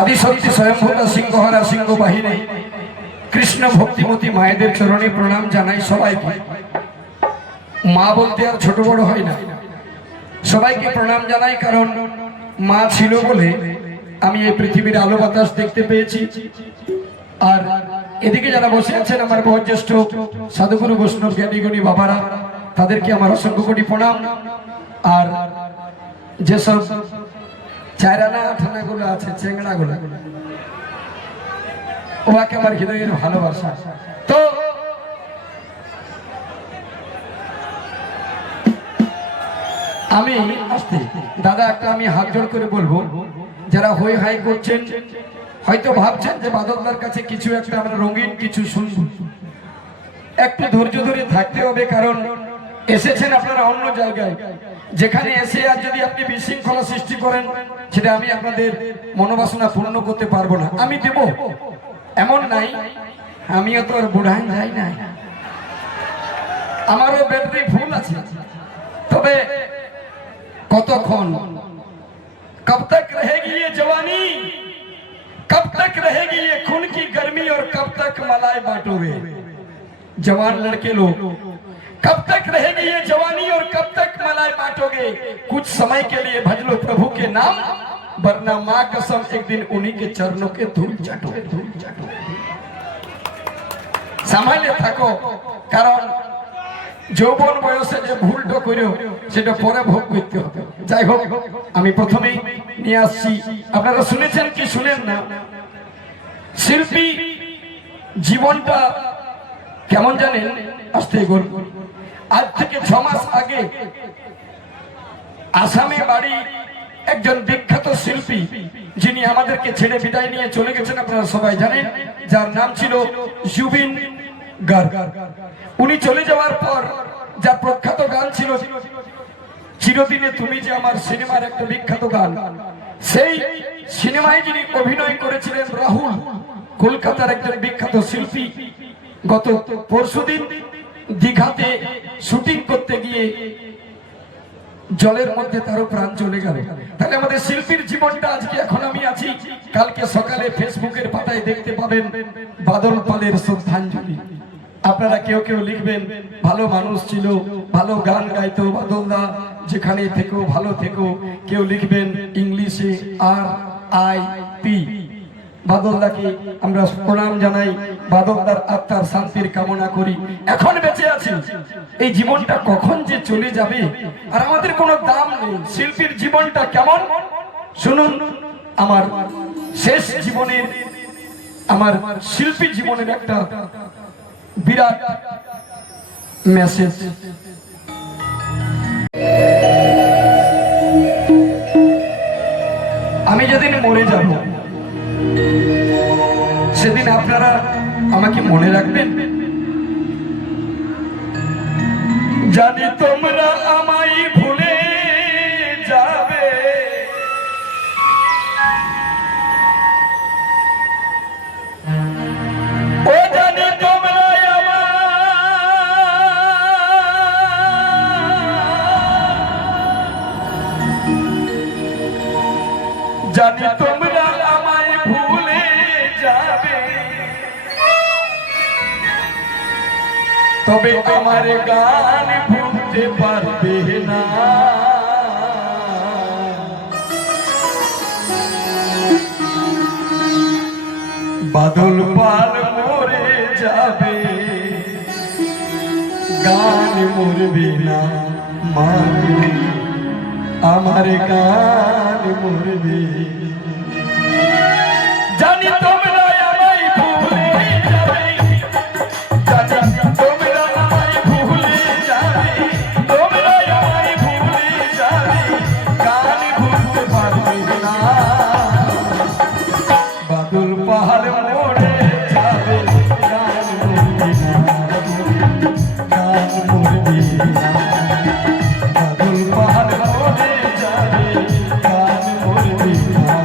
আদিশক্তি স্বয়ংভূতা সিংহহারা সিংহ বাহিনী কৃষ্ণ ভক্তিমতী মায়েদের চরণে প্রণাম জানাই সবাইকে। মা বলতে আর ছোট বড় হয় না, সবাইকে প্রণাম জানাই, কারণ মা ছিল বলে আমি এই পৃথিবীর আলো বাতাস দেখতে পেয়েছি। আর এদিকে যারা বসে আছেন আমার বয়োজ্যেষ্ঠ সাধুগুরু বৈষ্ণব জ্ঞানীগুণী বাবারা, তাদেরকে আমার অসংখ্য কোটি প্রণাম। আর যেসব চায়রানা আঠানাগুলো আছে, চেংড়াগুলো, ওকে আমার হৃদয়ের ভালোবাসা। তো আমি আসতে দাদা একটা আমি হাত জোড় করে বলবো, যারা হই হাই করছেন হয়তো ভাবছেন যে বাদলদার কাছে কিছু একটা আমরা রঙিন কিছু শুনবো, একটু ধৈর্য ধরে থাকতে হবে, কারণ এসেছেন আপনারা অন্য জায়গায়। যেখানে এসে আর যদি আপনি বিশৃঙ্খলা সৃষ্টি করেন, সেটা আমি আপনাদের মনোবাসনা পূর্ণ করতে পারবো না। আমি দেব এমন নাই, আমিও তো আর বুড়াই যাই না, আমারও ব্যাটারি ফুল আছে। তবে কতক্ষণ, कब तक रहेगी ये जवानी, कब तक रहेगी ये खून की गर्मी, और कब तक मलाई बांटोगे जवान लड़के लोग, कब तक रहेगी ये जवानी और कब तक मलाई बांटोगे। कुछ समय के लिए भज लो प्रभु के नाम, वरना मां कसम एक दिन उन्हीं के चरणों के धूल चाटोगे। संभाले থাকো, কারণ যৌবন বয়সে যে ভুলটা করিও সেটা পরে ভোগ করতে হবে। যাই হোক, আমি প্রথমেই নিয়ে আসছি, আপনারা শুনেছেন কি শুনেন না, শিল্পী জীবনটা কেমন জানেন? আসতে গল্প, আজ থেকে 6 মাস আগে আসামে বাড়ি একজন বিখ্যাত শিল্পী, যিনি আমাদেরকে ছেড়ে বিদায় নিয়ে চলে গেছেন, আপনারা সবাই জানেন, যার নাম ছিল জুবিন গার্গ। উনি চলে যাওয়ার পর যা প্রখ্যাত গান ছিল চিরদিনে তুমি যে আমার, সিনেমার একটা বিখ্যাত গান, সেই সিনেমায় যিনি অভিনয় করেছিলেন রাহুল, কলকাতার একজন বিখ্যাত শিল্পী, গত পরশুদিন দীঘাতে শুটিং করতে গিয়ে জলের মধ্যে তারও প্রাণ চলে গেল। তাহলে আমাদের শিল্পীর জীবনটা আজকে, এখন আমি আছি, কালকে সকালে ফেসবুকের পাতায় দেখতে পাবেন বাদল পালের শ্রদ্ধাঞ্জলি। আপনারা কেউ কেউ লিখবেন ভালো মানুষ ছিল, ভালো গান গাইতো বাদলদা, যেখানে থেকো ভালো থেকো। কেউ লিখবেন ইংলিশে RIP, বাদলদাকে আমরা প্রণাম জানাই, বাদলদার আত্মার শান্তির কামনা করি। এখন বেঁচে আছি, এই জীবনটা কখন যে চলে যাবে আর আমাদের কোনো দাম নেই। শিল্পীর জীবনটা কেমন শুনুন, আমার শেষ জীবনের, আমার শিল্পী জীবনের একটা বিরাট মেসেজ। আমি যেদিন মরে যাব সেদিন আপনারা আমাকে মনে রাখবেন। জানি তোমরা আমায় ভুলে যাবে, ও জানি তোমরা জানি তোমরা আমায় ভুলে যাবে, তবে আমার গান ভুলতে পারবে না। বাদল পাল মরে যাবে, গান মরবে না মা, আমার গান মরবে। জানি তোমরা আমায় ভুলে যাবে, জানি তোমরা আমায় ভুলে যাবে, তোমরা আমায় ভুলে যাবে, গান ভুলতে পারবে না। বাদল পাহাড় মরে যাবে, গান মরবে না, গান মরবে না। বাদল পাহাড় মরে যাবে, গান মরবে না।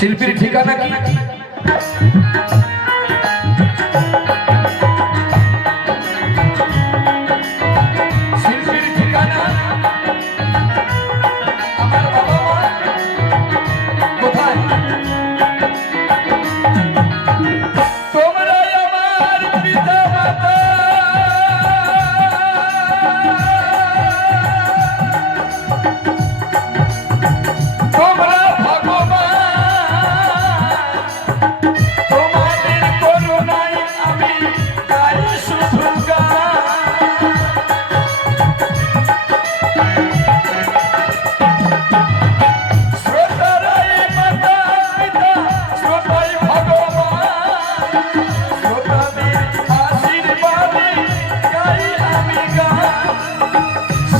শিল্পীর ঠিকানা কি? শিল্পীর ঠিকানা আমার বাবা মা কোথায়? তোমরা আমার পিতা মাতা, তোমরা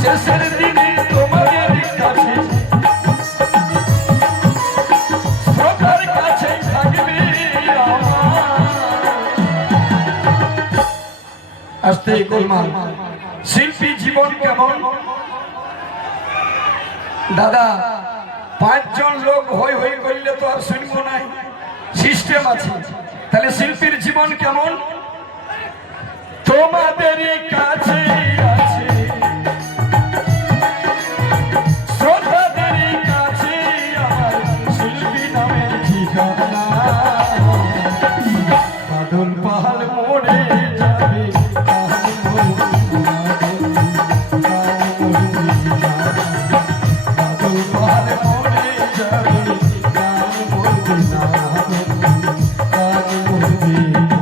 শেষের দিনে তোমাদের কাছে শ্রোতার কাছে থাকবে আস্তে গোলমাল। শিল্পী জীবন কেমন দাদা? 5 জন লোক হই হই করলে তো আর শুনবো নাই, সিস্টেম আছে। তাহলে শিল্পীর জীবন কেমন? তোমাদের কাছে আছে, শ্রোতাদের কাছে আমার শিল্পী নামের ঠিকানা। বাদল পাহাড় মোড়ে যাবে বাদল পাহাড় মোড়ে যাবে গান বলবে না, গান বলবে না।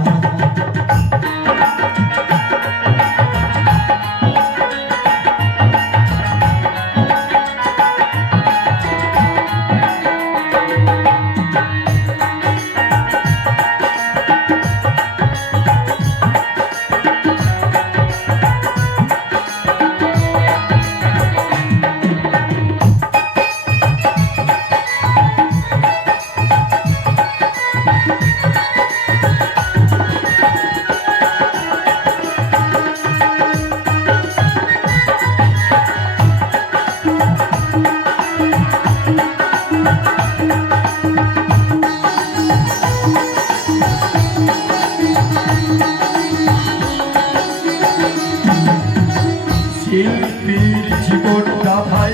শিল্পীর জীবনটা ভাই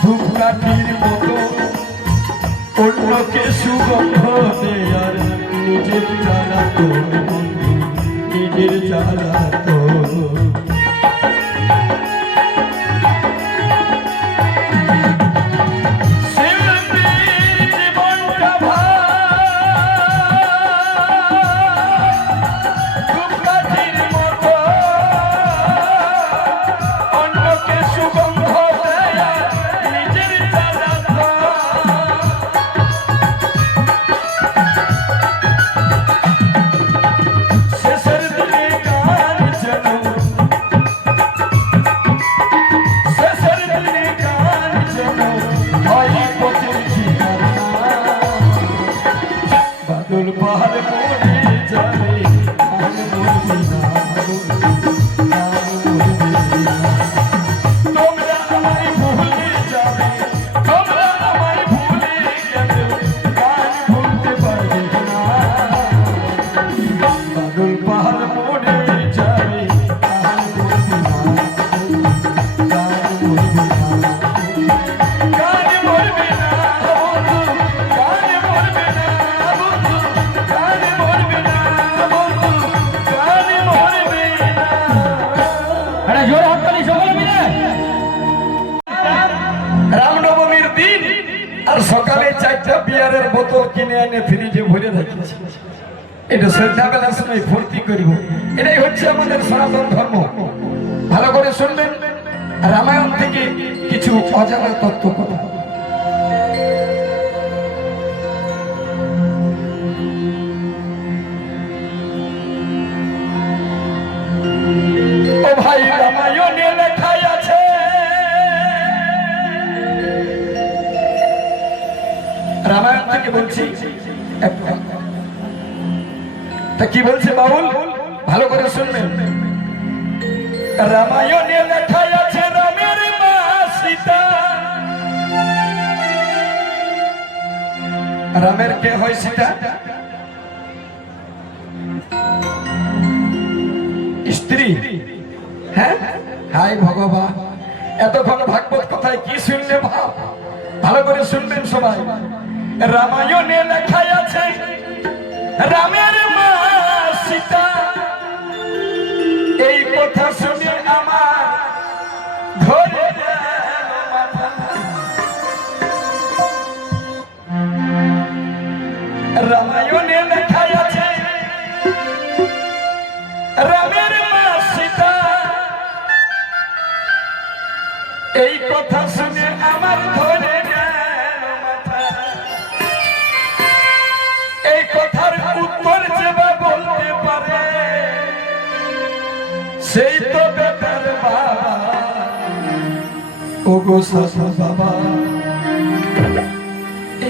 ধূপকাঠির মতো, অন্যকে সুগন্ধ দেয়ার নিজের জ্বালা তো, নিজের জ্বালা তো। বাদল পাহাড় মোড়ে যাবে গান বলবে না, গান বলবে না। তোমরা আমায় ভুলে যাবে, তোমরা আমায় ভুলে গেলে গান বলতে পারবে না। বাদল পাহাড় মোড়ে যাবে গান বলবে না, গান বলবে না, গান বলবে না, গান বলবে না। রামনবমীর দিন আর সকালে 4টা বিয়ারের বোতল কিনে এনে ফ্রিজে ভরে রাখছি, এটা সন্ধ্যাবেলার সময় ভর্তি করিব। এটাই হচ্ছে আমাদের সনাতন ধর্ম। ভালো করে শুনবেন, রামায়ণ থেকে কিছু অজানা তত্ত্ব কথা। ও ভাই, রামায়ণে লেখা আছে রামায়ণ থেকে বলছি, তা কি বলছে বাউল? ভালো করে শুনবেন। রামায়ণে লেখা আছে রামের মা সীতা রামের কে হয় সীতা? স্ত্রী। হ্যাঁ, হাই ভগবান, এতক্ষণ ভাগবত কথায় কি শুনলে ভাব, ভালো করে শুনবেন সবাই। রামায়ণে লেখা আছে রামের মা সীতা, এই কথা শুনে আমার ধরে গেল মাথা। রামায়ণে লেখা আছে রামের মা সীতা, এই কথা শুনে আমার ধরে গেল মাথা। এই কথার উত্তর যে বা বলতে পারে সেই তো বেটার বাবা, ও গো সাধু বাবা,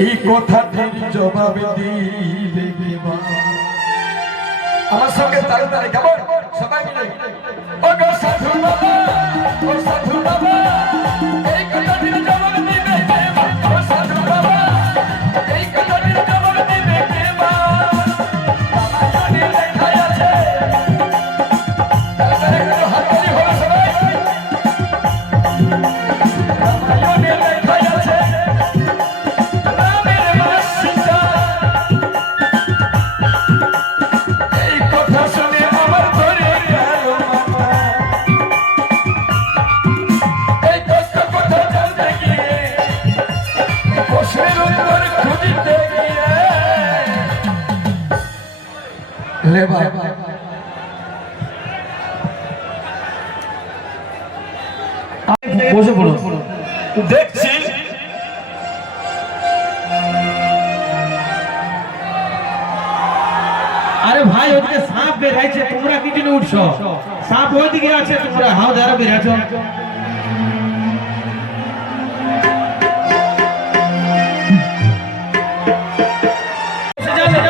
এই কথাটির জবাব দিবে কে বা? আমার সঙ্গে তাড়াতাড়ি কেমন সবাই মিলে, ও গো সাধু বাবা, ও সাধু বাবা, এই কথাটির জবাব দিবে কে বা? ও সাধু বাবা, এই কথাটির জবাব দিবে কে বা? রামায়ণে লেখা আছে, তাড়াতাড়ি একটু হাততালি হলো সবাই। রামায়ণে লেখা আছে রামের মা সীতা, এই কথা শুনে আমার ধরে গেল মাথা। এই কষ্ট কথা জানতে গিয়ে, প্রশ্নের উত্তর খুঁজতে গিয়ে, লে বাবা বসে পড়ো। দেখছি আরে ভাই, ওদিকে সাপ বেরাইছে, তোমরা কি জন্য উঠছো? সাপ ওইদিকে আছে, তোমরা হাও ধারা বেরাচ্ছ।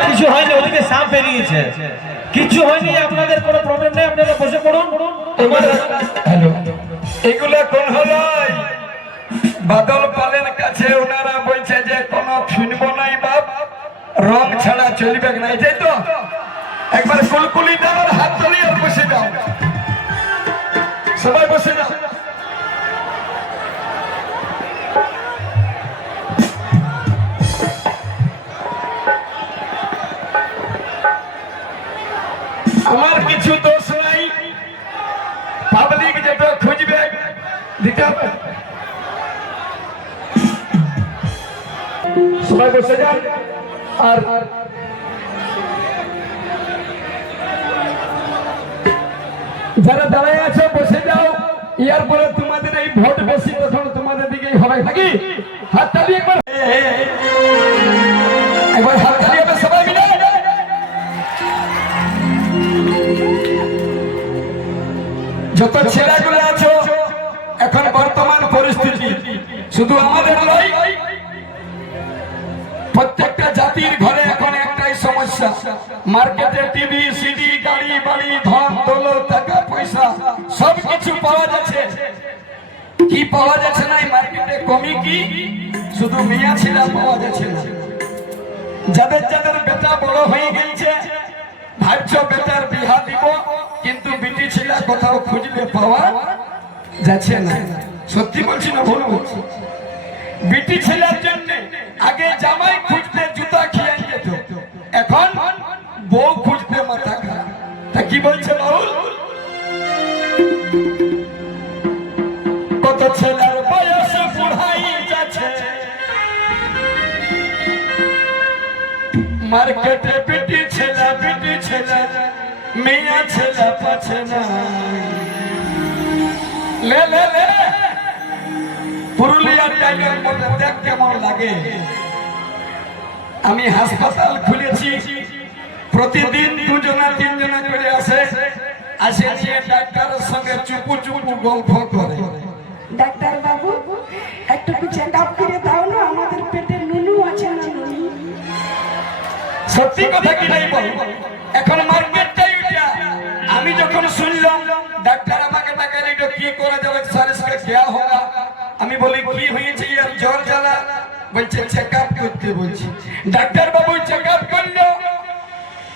কিছু হয়নি, ওদিকে সাপ বেরিয়েছে, কিছু হয়নি, আপনাদের কোনো প্রবলেম নেই, আপনারা বসে পড়ুন। হ্যালো, এগুলা কোন হলো? বাদল পালের কাছে ওনারা বলছে যে কোন শুনবো নাই বাপ, রং ছাড়া চলবে না, এটাই তো? একবার কুলকুলি দাও আর হাত তুলি আর বসে যাও, সবাই বসে যাও। আমার কিছু দোষ নাই, পাবলিক যেটা খুঁজবে দিতে হবে। সবাই বসে যান, আর যারা দাঁড়ায় আছো বসে যাও। ইয়ার পরে তোমাদের এই ভোট বেশি, তখন তোমাদের দিকেই হবে নাকি? হাত তালি একবার, একবার হাত তালি হবে সবাই মিলে। যত ছেলেগুলো আছো, এখন বর্তমান পরিস্থিতি শুধু আমাদের নয়, প্রত্যেকটা জাতির ঘরে এখন একটাই সমস্যা, মার্কেটে টিভি, সিডি, গাড়ি বাড়ি, ধন দৌলত, টাকা পয়সা সবকিছু পাওয়া যাচ্ছে। কি পাওয়া যাচ্ছে না এই মার্কেটে? কমি কি শুধু মিয়া ছেলে পাওয়া যাচ্ছে না। যাদের যাদের বেটা বড় হয়ে গেছে, ভাবছো বেটার বিহা দিব, কিন্তু বিটি ছেলে কোথাও খুঁজলে পাওয়া যাচ্ছে না। সত্যি বলছি না ভুল বলছি? বিটি ছেলের জন্য আগে জামাই খুঁজতে জুতা খেয়ে যেত, এখন বউ খুঁজতে মাথা খারাপ। তা কি বলছে বাউল? কত ছেলের বয়স বুড়াই যাচ্ছে, মার্কেটে বিটি ছেলে মেয়া ছেলে পাচ্ছে না। লে লে লে, পুরুলিয়ার জায়গার মধ্যে দেখ কেমন লাগে। আমি হাসপাতাল খুলেছি, প্রতিদিন দুজনা তিনজনা করে আসে, নিয়ে ডাক্তারের সঙ্গে চুপু চুপু গল্প করে। ডাক্তার বাবু, একটু চেক আপ করে দাও না, আমাদের পেটে নুনু আছে না? নুনি সত্যি কথা কি নাই বল? এখন মার্কেটটাই উঠা। আমি যখন শুনলাম ডাক্তার আমাকে ডাকালে, এটা কি করা যাবে, সারে সারে क्या होगा? আমি বলি কি হয়েছে? আর জ্বর জ্বালা বলছে চেক আপ করতে বলছি। ডাক্তার বাবু চেক আপ করলো,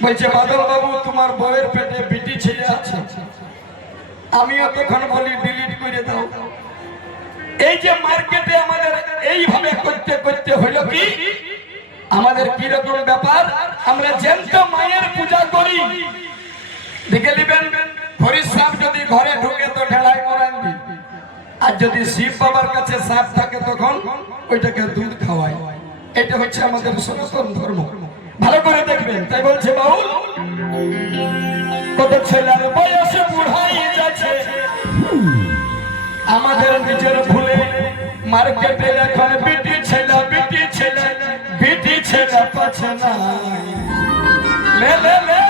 বলছে বাদল বাবু তোমার বউয়ের পেটে বিটি ছেলে আছে। আমিও তখন বলি ডিলিট করে দাও। এই যে মার্কেটে আমাদের এইভাবে করতে করতে হলো কি, আমাদের কি রকম ব্যাপার, আমরা জ্যান্ত মায়ের পূজা করি। দেখে নেবেন হরিশ সাপ যদি ঘরে ঢুকে তো ঢেলায় মরান দি, আর যদি শিব বাবার কাছে সাপ থাকে তখন ওইটাকে দুধ খাওয়ায়। এটা হচ্ছে আমাদের সনাতন ধর্ম, ভালো করে দেখবেন। তাই বলছে বাউল, কত ছেলের বয়সে বুড়াই যাচ্ছে, আমাদের নিজের ভুলে মার্কেটে এখন বিটি ছেলে বিটি ছেলে বিটি ছেলে পাচ্ছে না। লে লে লে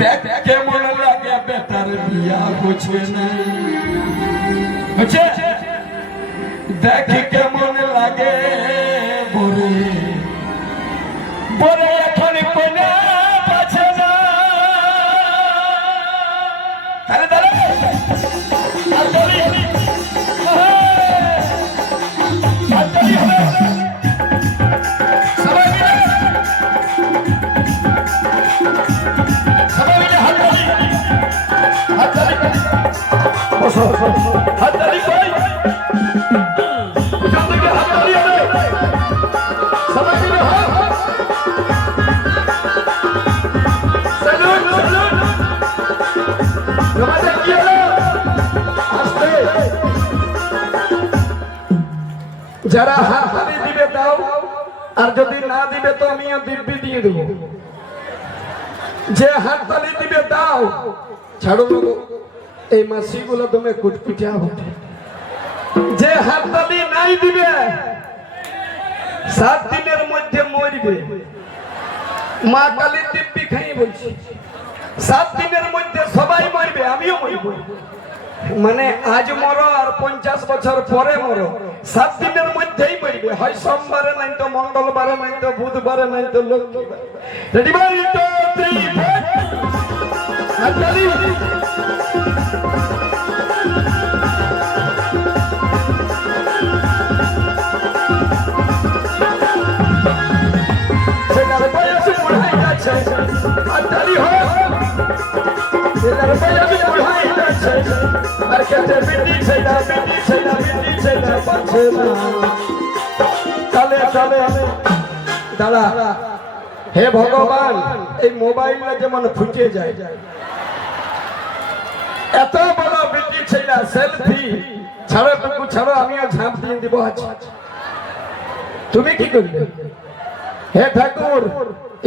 দেখ কেমন লাগে বেটার বিয়া বুঝে না, দেখ কেমন লাগে বরে বরে এখন কোনা পাচ্ছে না। আরে দাঁড়া যারা হাত হাতে দিবে দাও, আর যদি না দিবে তো আমিও দিব্যি দিয়ে দেবো। যে হাত তালি দিবে দাও, ছাড়ো এই মাসিগুলো তুমি কুটকুটিয়া বটে। যে হাত তালি নাই দিবে 7 দিনের মধ্যে মরবে। মা কালীর দিব্যি খাই বলছি, 7 দিনের মধ্যে সবাই মরবে, আমিও মরব। মানে আজ মরো আর 50 বছর পরে মরো, 7 দিনের মধ্যেই মরবে। হয় সোমবারে, নাই তো মঙ্গলবারে, নাই তো বুধবারে, নাই তো লক্ষ্মীবারে। রেডি ভাই, 2 3 হাততালি। ছেলের বয়স বুড়াই যাচ্ছে, হাততালি হয়। ছেলের বয়স বুড়াই যাচ্ছে, আর কেটে বিটি ছেলে বিটি ছেলে বিটি ছেলে পাচ্ছে না। চলে চলে দাঁড়া। হে ভগবান, এই মোবাইলটা যেমন ফুটে যায়, এত বড় বিটি ছেলে সেলফি ছাড়ো, টুকু ছাড়ো, আমিও ঝাঁপ দিয়ে দিব। আচ্ছা তুমি কি করবে? হে ঠাকুর,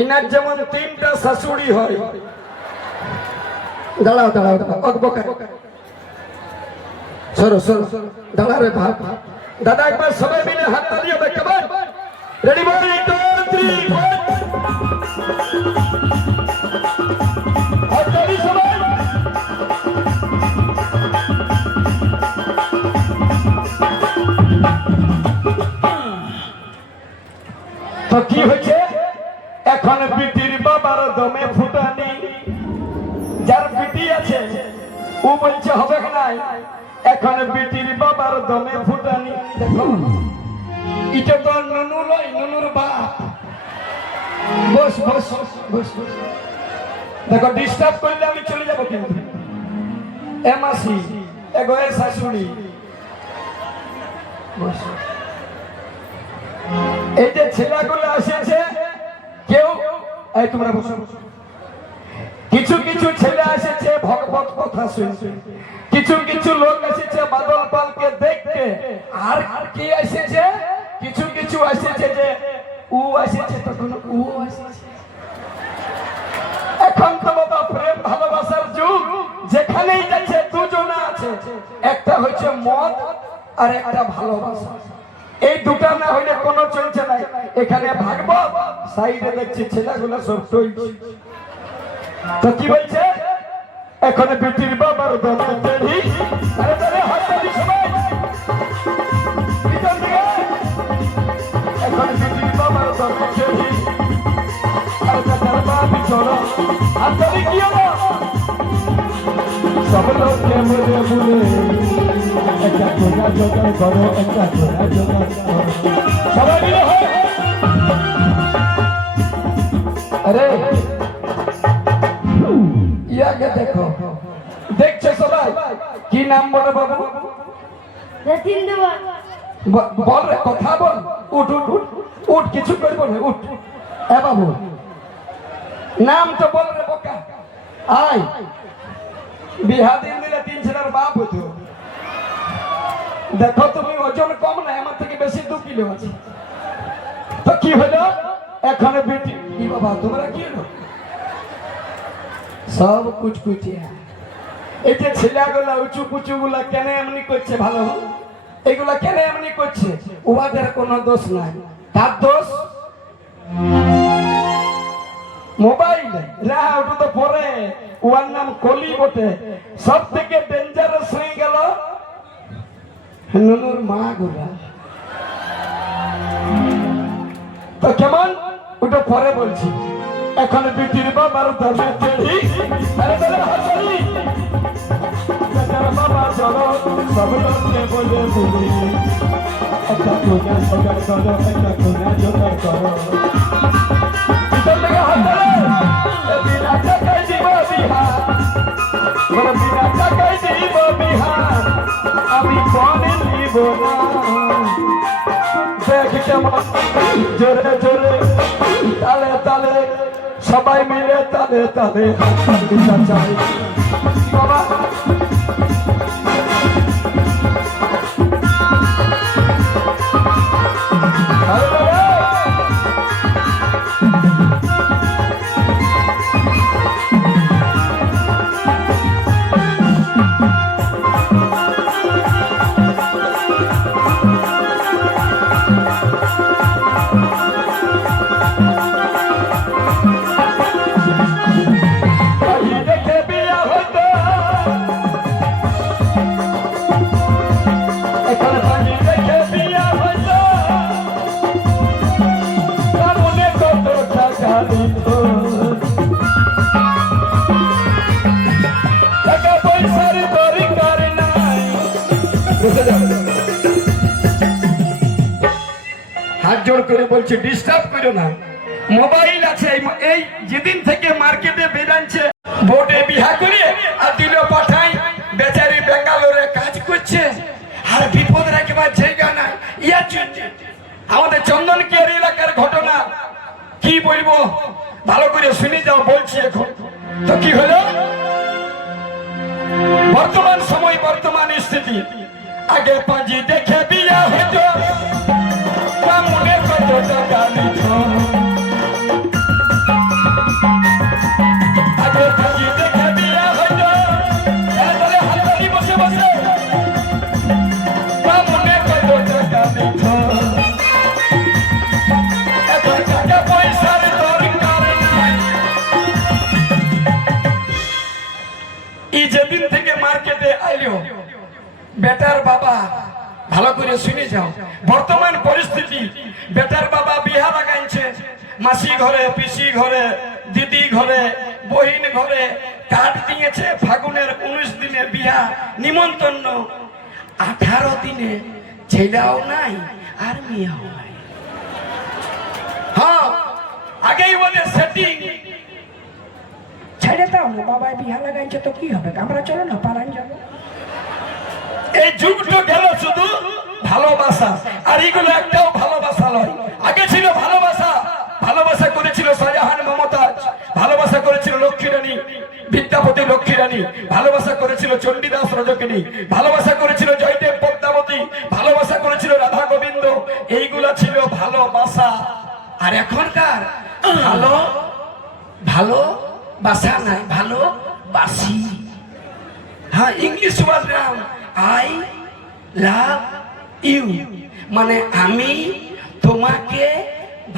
ইনার যেমন 3টা শাশুড়ি হয়। দাঁড়াও দাঁড়াও দাঁড়াও, সরো সরো দাঁড়া রে ভাব। দাদা একবার সবাই মিলে হাত তালি হবে, কেমন? রেডি বল, 2 3 হাত তালি সবাই। তো কি হয়েছে এখন? বিটির বাবার দমে ফুটানি। যার বিটি আছে ও বলছে হবে নাই, এখন বিটির বাবার দমে ফুটানি। দেখো এটা তো নুনু লয়, নুনুর বাপ। বস বস বস। দেখো ডিস্টার্ব করলে আমি চলে যাবো কিন্তু। এ মাসি, এগো এ শাশুড়ি, বস। এই যে ছেলেগুলো এসেছে, কেউ এই তোমরা বসো। কিছু কিছু ছেলে এসেছে ভগবত কথা শুনতে, কিছু কিছু লোক এসেছে বাদল পালকে দেখতে, আর কি এসেছে কিছু কিছু এসেছে যে ও এসেছে তখন ও এসেছে। এখন তো বাবা প্রেম ভালোবাসার যুগ, যেখানেই যাচ্ছে দুজনা আছে, একটা হচ্ছে মদ আর একটা ভালোবাসা। এই দুটা না হইলে কোনো চলছে না। এখানে ভাগবত, সাইডে দেখছি ছেলেগুলো সব চলছে। তো কি বলছে এখন? বিটির বাবার দমে চড়ি। আরে তাহলে হাততালি সবাই। এখন বিটির বাবার দমে চড়ি, আর তার বাপি চড়ো। হাততালি কি হলো? সব লোককে বলে বলে একটা জোগাড় করো, একটা জোগাড় করো। আরে ইয়াকে দেখো, দেখছো সবাই? কি নাম বলে বাবু? বল রে, কথা বল। উঠ উঠ উঠ উঠ, কিছু করবো না, উঠ। এ বাবু, নাম তো বল রে বোকা। আয়, বিহা দিন দিলে 3 ছেলের বাপ হতো। দেখো তুমি ওজন কম না, আমার থেকে বেশি 2 কিলো আছে। তো কি হলো এখন? বেটি কি বাবা, তোমরা কি হলো? সব কুচকুচিয়া। এই যে ছেলেগুলা উঁচু কুচু গুলা কেন এমনি করছে ভালো? এগুলা কেন এমনি করছে? উহাদের কোনো দোষ নাই। তার দোষ মোবাইল। ওটা তো পরে, ওর নাম কলি বটে। সব থেকে ডেঞ্জারাস হয়ে গেল নুনুর মা গুলা। তো কেমন ওটা পরে বলছি। এখন বিটির বাবার দামে চেড়ি, আরে বলে হাসি বেটার বাবা চলো সব লোককে বলে বলি, একটা কোনা জোগাড় করো, একটা কোনা জোগাড় করো। ভিতর থেকে হাসলে বিনা টাকায় দিব বিহার, বলে বিনা টাকায় দিব বিহার, আমি বনে নিব না। দেখ কেমন জোরে জোরে তালে তালে সবাই মিলে তালে তালে চাই বাবা। হাত জোড় করে বলছে ডিস্টার্ব করো না, মোবাইল আছে। এই যেদিন থেকে মার্কেটে বেরাচ্ছে বোর্ডে বিহা করে আর দিল পাঠাই, বেচারি বেঙ্গালোরে কাজ করছে আর বিপদ রাখবার জায়গা নাই। ইয়ার জন্য আমাদের চন্দন কেয়ার এলাকার ঘটনা কি বলবো, ভালো করে শুনে যাও বলছি এখন। তো কি হলো বর্তমান সময়, বর্তমান স্থিতি। আগে পাঁজি দেখে বিয়া হতো, মনে কত টাকা নিত। আগে পাঁজি দেখে বিয়া হতো, তারপরে হাততালি বসে বসে মনে কত টাকা নিত। এখন টাকা পয়সার দরকার নাই। এই যেদিন থেকে মার্কেটে আইলো বেটার বাবা, ভালো করে শুনে যাও বর্তমান পরিস্থিতি। বেটার বাবা বিহা লাগাইছে, মাসি ঘরে, পিসি ঘরে, দিদি ঘরে, বহিন ঘরে কার্ড দিয়েছে। ফাগুনের 19 দিনে বিহা নিমন্ত্রণ, 18 দিনে ছেলেও নাই আর মেয়েও নাই। হ্যাঁ, আগেই বলে সেটিং। ছেড়ে দাও না, বাবা বিহা লাগাইছে তো কি হবে, আমরা চলো না পালান যাবো। এই যুগটা গেল শুধু ভালোবাসা, আর এগুলো একটাও ভালোবাসা নয়। আগে ছিল ভালোবাসা, ভালোবাসা করেছিল শাহজাহান মমতাজ, ভালোবাসা করেছিল লক্ষ্মী রানী, বিদ্যাপতি লক্ষ্মী রানী, ভালোবাসা করেছিল চণ্ডীদাস রজকিনী, ভালোবাসা করেছিল জয়দেব পদ্মাবতী, ভালোবাসা করেছিল রাধা গোবিন্দ। এইগুলা ছিল ভালোবাসা। আর এখনকার ভালো ভালোবাসা নাই, ভালোবাসি। হ্যাঁ, ইংলিশ ওয়ার্ড নাম আই লাভ ইউ, মানে আমি তোমাকে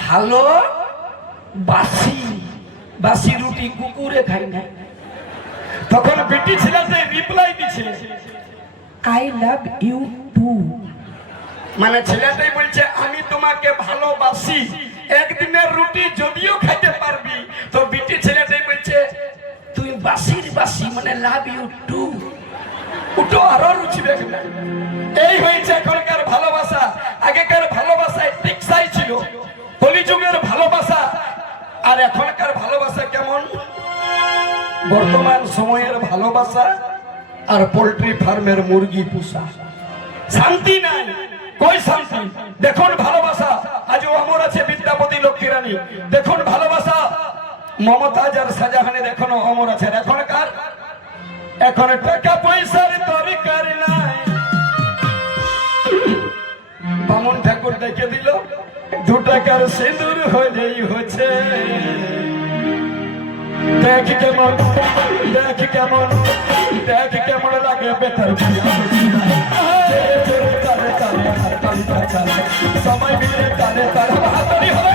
ভালোবাসি। বাসি রুটি কুকুরে খাই না। তখন বেটি ছেলেতে রিপ্লাই দিছে আই লাভ ইউ টু, মানে ছেলেটাই বলছে আমি তোমাকে ভালোবাসি। একদিনের রুটি যদিও খাইতে পারবি, তো বেটি ছেলেটাই বলছে তুই বাসির বাসি, মানে লাভ ইউ টু। ওটা আরো রুচি দেখবে। এই হয়েছে এখনকার ভালোবাসা। আগেকার ভালোবাসায় টিকসাই ছিল, কলিযুগের ভালোবাসা আর এখনকার বর্তমান সময়ের ভালোবাসা আর পোল্ট্রি ফার্মের মুরগি পোষা। শান্তি নাই, কই শান্তি? দেখুন ভালোবাসা আজও অমর আছে বিদ্যাপতি লক্ষ্মী রানী। দেখুন ভালোবাসা মমতাজ আর শাহজাহানের এখনো অমর আছে। এখনকার এখন টাকা পয়সার দরকার নাই। বামন ঠাকুর ডেকে দিল 2 টাকার সিঁদুর হলেই হচ্ছে। দেখ কেমন, দেখ কেমন, দেখ কেমন লাগে বেতার সবাই মিলে তালে তালে হাততালি হবে।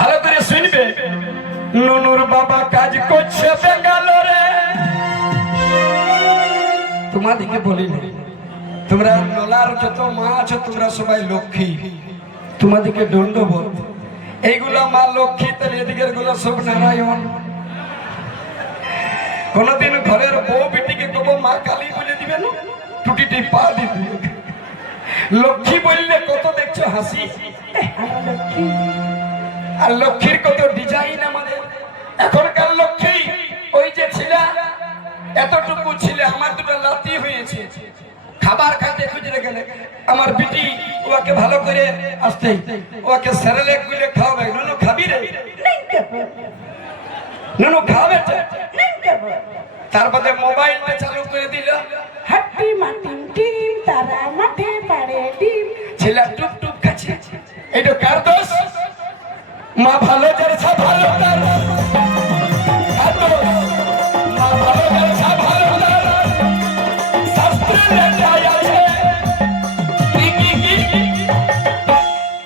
ভালো করে শুনবে। নুনুর বাবা কাজ করছে বেঙ্গালোরে। তোমাদেরকে বলিনি, তোমরা নলার যত মা আছো তোমরা সবাই লক্ষ্মী, তোমাদেরকে দণ্ডবোধ। এইগুলা মা লক্ষ্মী, তাহলে এদিকের গুলো সব নারায়ণ। কোনদিন ঘরের বউ বেটিকে কব মা কালী বলে দিবে না, টুটিটি পা দিবে। লক্ষ্মী বললে কত দেখছো হাসি। লক্ষ্মী আর লক্ষ্মীর কত ডিজাইন আমাদের। এখনকার লক্ষ্মী ওই যে ছিল এতটুকু ছিল, আমার 2টা লাতি হয়েছে। খাবার খাইতে খুঁজে গেলে আমার বিটি ওকে ভালো করে আসতে ওকে সেরেলেক গুলে খাওয়াবে। নুনু খাবি রে? নুনু খাবে? তারপরে মোবাইলটা চালু করে দিল। হাট্টি মাটি ডিম, তারা মাঠে পাড়ে ডিম। ছেলে টুক টুক খাচ্ছে। এটা কার দোষ? মা ভালো যাচ্ছে, ভালো তার মা ভালো যাচ্ছে, ভালো তার শাস্ত্রে লেখাই আছে।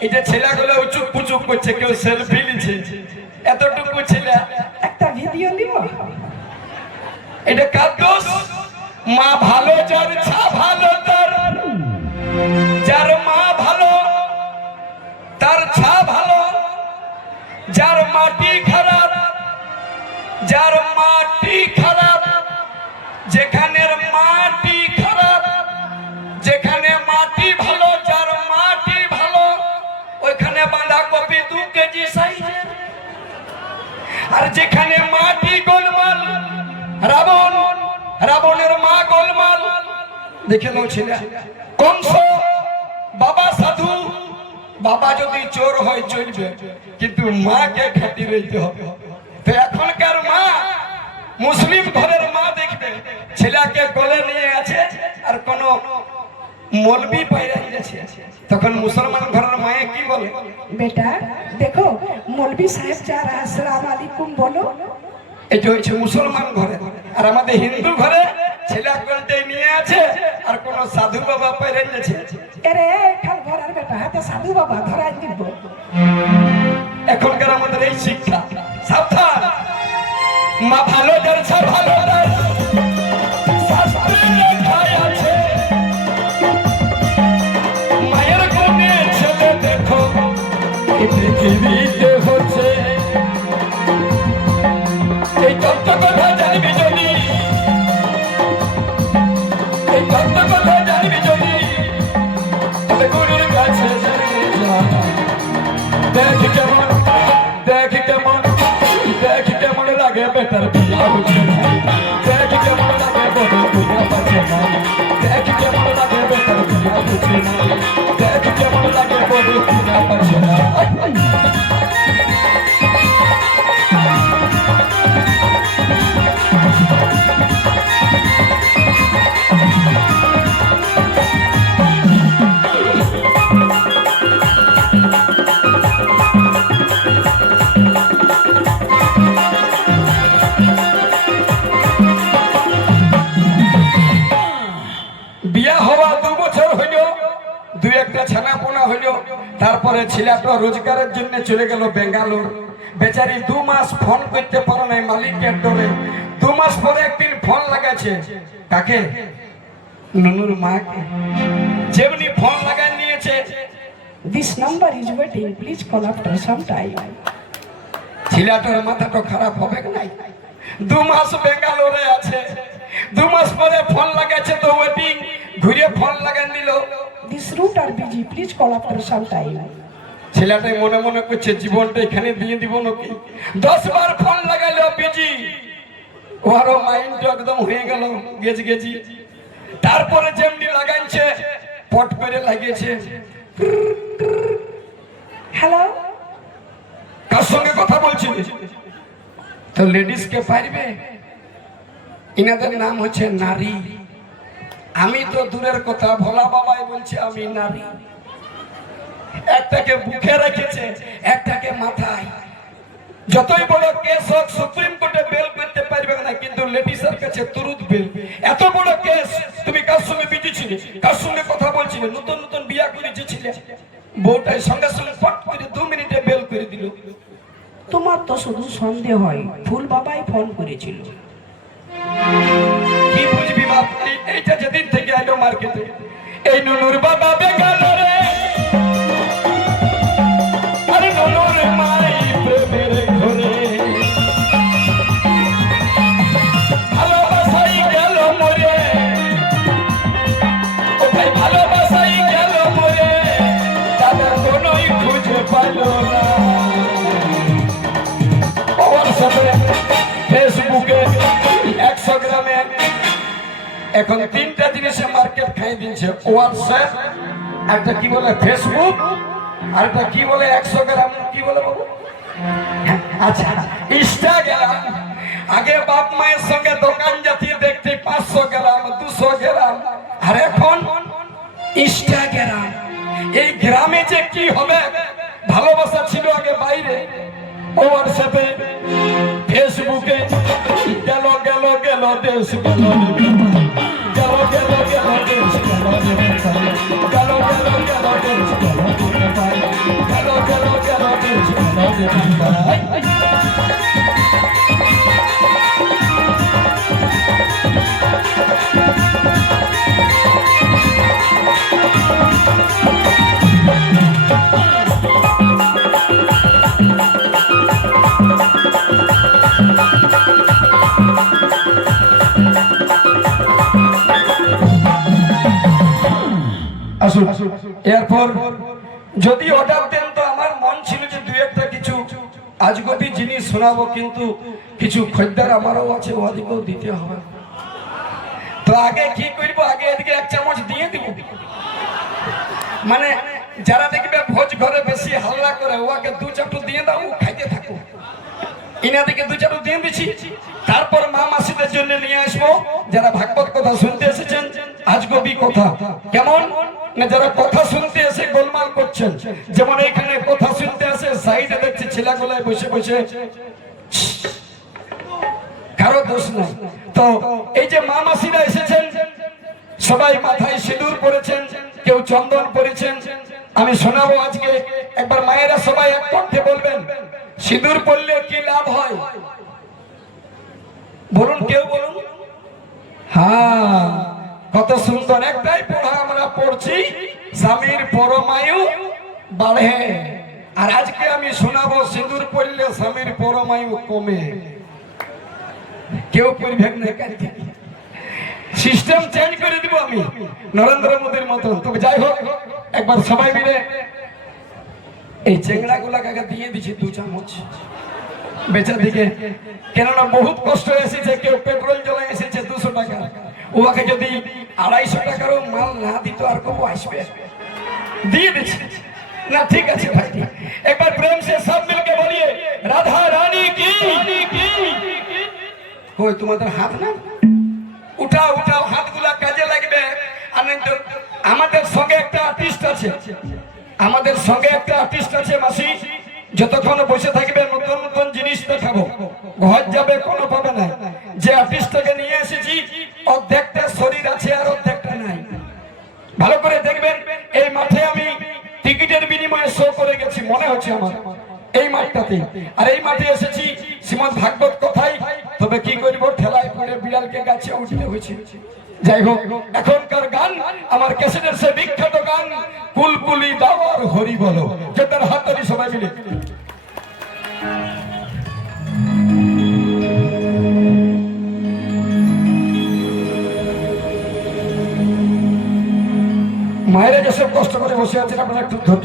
এটা ছেলেগুলো উচুক পুচুক করছে, কেউ সেলফি নিচ্ছে। এতটুকু ছেলে একটা ভিডিও দিব। এটা কার দোষ? মা ভালো যাচ্ছে, ভালো তার। যার মা ভালো তার ছা ভালো। যার মাটি খারাপ, যার মাটি খারাপ, যেখানের মাটি খারাপ, যেখানে মাটি ভালো, যার মাটি ভালো ওইখানে বাঁধাকপি 2 কেজি সাইজের। আর যেখানে মাটি গোলমাল, রাবণ, রাবণের মা গোলমাল। দেখে নাও ছেলে কংস, বাবা সাধু। বাবা যদি চোর হয় চলবে, কিন্তু মাকে খাটি রইতে হবে। তো এখনকার মা, মুসলিম ঘরের মা দেখবে ছেলেকে কোলে নিয়ে আছে আর কোন মলবি পাইরা গেছে, তখন মুসলমান ঘরের মায়ে কি বলে? বেটা দেখো মৌলবি সাহেব যারা আসসালামু আলাইকুম বলো। এটা হচ্ছে মুসলমান ঘরে। আর আমাদের হিন্দু ঘরে ছেলে কোলতে নিয়ে আছে আর কোন সাধু বাবা পাইরা গেছে। এরে খাল ঘরের বেটা হাতে সাধু বাবা ধরাই দিব। এখনকার আমাদের এই শিক্ষা। সাবধান, মা ভালো যাচ্ছে, ভালো তার শাস্ত্রে লেখাই আছে। মায়ের কোনে ছেলে দেখো এই পৃথিবীতে হচ্ছে। এই তত্ত্ব কথা জানবি যদি, এই তত্ত্ব কথা জানবি যদি, তবে গুরুর কাছে দেখ কেমন, দেখ কেমন, দেখ কেমন লাগে বেটার বিয়া হচ্ছে না। দেখ কেমন লাগে বড় বিয়া পাচ্ছে না। দেখ কেমন লাগে বেটার বিয়া হচ্ছে না। দেখ কেমন লাগে বড় বিয়া পাচ্ছে না। দুই একটা ছানা পোনা হইল, তারপরে ছেলেটা রোজগারের জন্য চলে গেল বেঙ্গালোর। বেচারি 2 মাস ফোন করতে পারে নাই মালিকের ডরে। 2 মাস পরে একদিন ফোন লাগাচ্ছে, কাকে? নুনুর মাকে। যেমনি ফোন লাগাই নিয়েছে, This number is waiting. Please call after some time. ছেলেটার মাথাটা খারাপ হবে নাই? 2 মাস বেঙ্গালোরে আছে, 2 মাস পরে ফোন লাগাচ্ছে তো ওয়েটিং, ঘুরে ফোন লাগান দিল। This route are busy. Please call after some time. ছেলেটাই মনে মনে করছে জীবনটা এখানে দিয়ে দিব নাকি। 10 বার ফোন লাগাইলো বিজি, ওরও মাইন্ড একদম হয়ে গেল গেজ গেজি। তারপরে যেমনি লাগাইছে পট করে লাগিয়েছে। Hello? কার সঙ্গে কথা বলছি? তো লেডিস কে পারবে? ইনাদের নাম হচ্ছে নারী। আমি তো দূরের কথা, ভোলা বাবাই বলছে আমি নারী। একটাকে বুকে রেখেছে, একটাকে মাথায়। যতই বড় কেস হোক সুপ্রিম কোর্টে বেল করতে পারবে না, কিন্তু লেডিসের কাছে তুরুত বেল। এত বড় কেস, তুমি কার সঙ্গে বিজি ছিলে, কার সঙ্গে কথা বলছিলে, নতুন নতুন বিয়া করেছিলে, বউটাই সঙ্গে সঙ্গে পট করে 2 মিনিটে বেল করে দিল। তোমার তো শুধু সন্দেহ হয়, ফুল বাবাই ফোন করেছিল। কি বুঝবি বাপ? এইটা যেদিন থেকে আইলো মার্কেটে, এই নুনুর বাবা বেঙ্গালোরে, আরে নুনুর মাই প্রেমের ঘরে, ভালোবাসাই গেল মরে, ও ভাই ভালোবাসাই গেল মরে, তাদের কোনোই খুঁজে পাইল না। হোয়াটসঅ্যাপে, ফেসবুকে, 100 গ্রামে এখন 3টা জিনিসে মার্কেট খাই দিচ্ছে। হোয়াটসঅ্যাপ, একটা কি বলে ফেসবুক, আর একটা কি বলে 100 গ্রাম কি বলে বাবু? আচ্ছা, ইনস্টাগ্রাম। আগে বাপ মায়ের সঙ্গে দোকান জাতি দেখতে 500 গ্রাম 200 গ্রাম, আর এখন ইনস্টাগ্রাম। এই গ্রামে যে কি হবে? ভালোবাসা ছিল আগে বাইরে, হোয়াটসঅ্যাপে, ফেসবুকে, গেল গেল গেল দেশ গেল, গেল গেল গেল দেশ গেল, গেল গেল গেল দেশ গেল, গেল গেল গেল দেশ গেল। আসুন, এরপর যদি অর্ডার দেন তো আমার মন ছিল যে 2-1টা কিছু আজগবি জিনিস শোনাবো, কিন্তু কিছু খদ্দের আমারও আছে, ওদিকেও দিতে হবে। তো আগে কি করবো, আগে এদিকে 1 চামচ দিয়ে দিব। মানে যারা দেখবে ভোজ ঘরে বেশি হাল্লা করে, ওকে 2 চামচ দিয়ে দাও, খাইতে থাকো। ইনাদিকে 2 চামচ দিয়ে দিচ্ছি। তারপর মা মাসিদের জন্য নিয়ে আসবো, যারা ভাগবত কথা শুনতে এসেছেন, আজগবি কথা। কেমন না, যারা কথা শুনতে এসে গোলমাল করছেন, যেমন এখানে কথা শুনতে আসে, সাইডে দেখছি ছেলেগুলাই বসে বসে, কারো দোষ নাই। তো এই যে মা মাসিরা এসেছেন, সবাই মাথায় সিঁদুর পরেছেন, কেউ চন্দন পরেছেন। আমি শোনাবো আজকে, একবার মায়েরা সবাই এক কণ্ঠে বলবেন, সিঁদুর পরলে কি লাভ হয়? বলুন, কেউ বলুন। হ্যাঁ, কত সুন্দর একটাই পড়া আমরা পড়ছি, স্বামীর পরমায়ু বাড়ে। আর আজকে আমি শোনাবো, সিঁদুর পরলে স্বামীর পরমায়ু কমে। কেউ পরিবেক না, সিস্টেম চেঞ্জ করে দিব আমি নরেন্দ্র মোদীর মতন। তবে যাই হোক, একবার সবাই মিলে এই চেংড়া গুলাকে দিয়ে দিচ্ছি 2 চামচ বেচা দিকে, কেননা বহুত কষ্ট এসেছে। কেউ পেট্রোল জ্বলে এসেছে 200 টাকা, ওকে যদি 250 টাকারও মাল না দিত আর কবো আসবে? দিয়ে দিচ্ছি না, ঠিক আছে ভাই। একবার প্রেম সে সব মিলকে বলিয়ে, রাধা রানী কি। কই তোমাদের হাত না? উঠাও উঠাও, হাতগুলা কাজে লাগবে। আমাদের সঙ্গে একটা আর্টিস্ট আছে, আমাদের সঙ্গে একটা আর্টিস্ট আছে মাসি। যতক্ষণ বসে থাকবে নতুন নতুন জিনিস দেখাবো, ঘর যাবে কোনো পাবে না। যে আর্টিস্টটাকে নিয়ে এসেছি, অর্ধেকটা শরীর আছে আর অর্ধেকটা নাই। ভালো করে দেখবেন, এই মাঠে আমি টিকিটের বিনিময়ে শো করে গেছি মনে হচ্ছে আমার এই মাঠটাতে। আর এই মাঠে এসেছি শ্রীমদ ভাগবত কথাই, তবে কি করব ঠেলায় পড়ে বিড়ালকে গাছে উঠতে হয়েছে। যাই হোক, এখনকার গান আমার ক্যাসেটের সে বিখ্যাত গান কুলকুলি দাওয়ার হরি বলো, যেটার হাত ধরি সবাই মিলে। মায়েরা যেসব কষ্ট করে বসে আছেন আপনারা একটু ধৈর্য।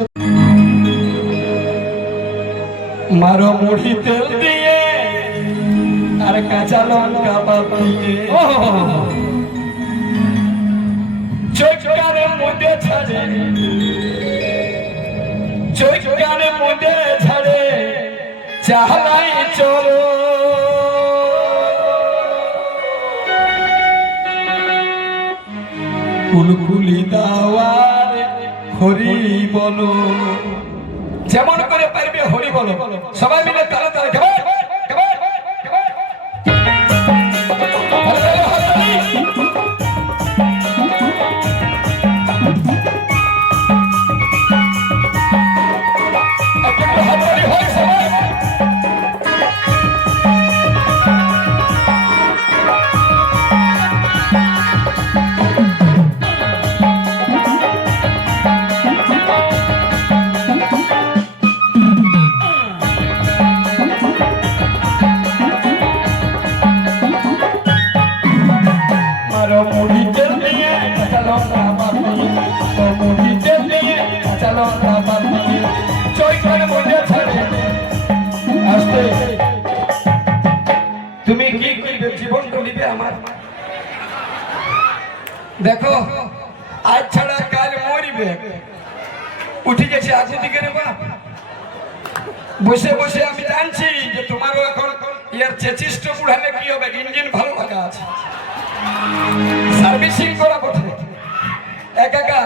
মারো মুড়ি তেল দিয়ে আর কাঁচা লঙ্কা বাদ দিয়ে চৈকারের মধ্যে ছাড়ে, চৈকারের মধ্যে ছাড়ে চালাই চলো। কুলকুলি দাওয়ার হরি বলো, যেমন করে পারবে হরি বলো। সবাই মিলে তালে তালে গাও। তুমি কি করবে জীবনটা নিবে আমার? দেখো আজ ছাড়া কাল মরিবে, উঠে গেছে আজ দিকে রে বাপ। বসে বসে আমি জানছি যে তোমারও এখন ইয়ার 26টা বুড়ালে কি হবে, ইঞ্জিন ভালো লাগা আছে, সার্ভিসিং করা বটে। একা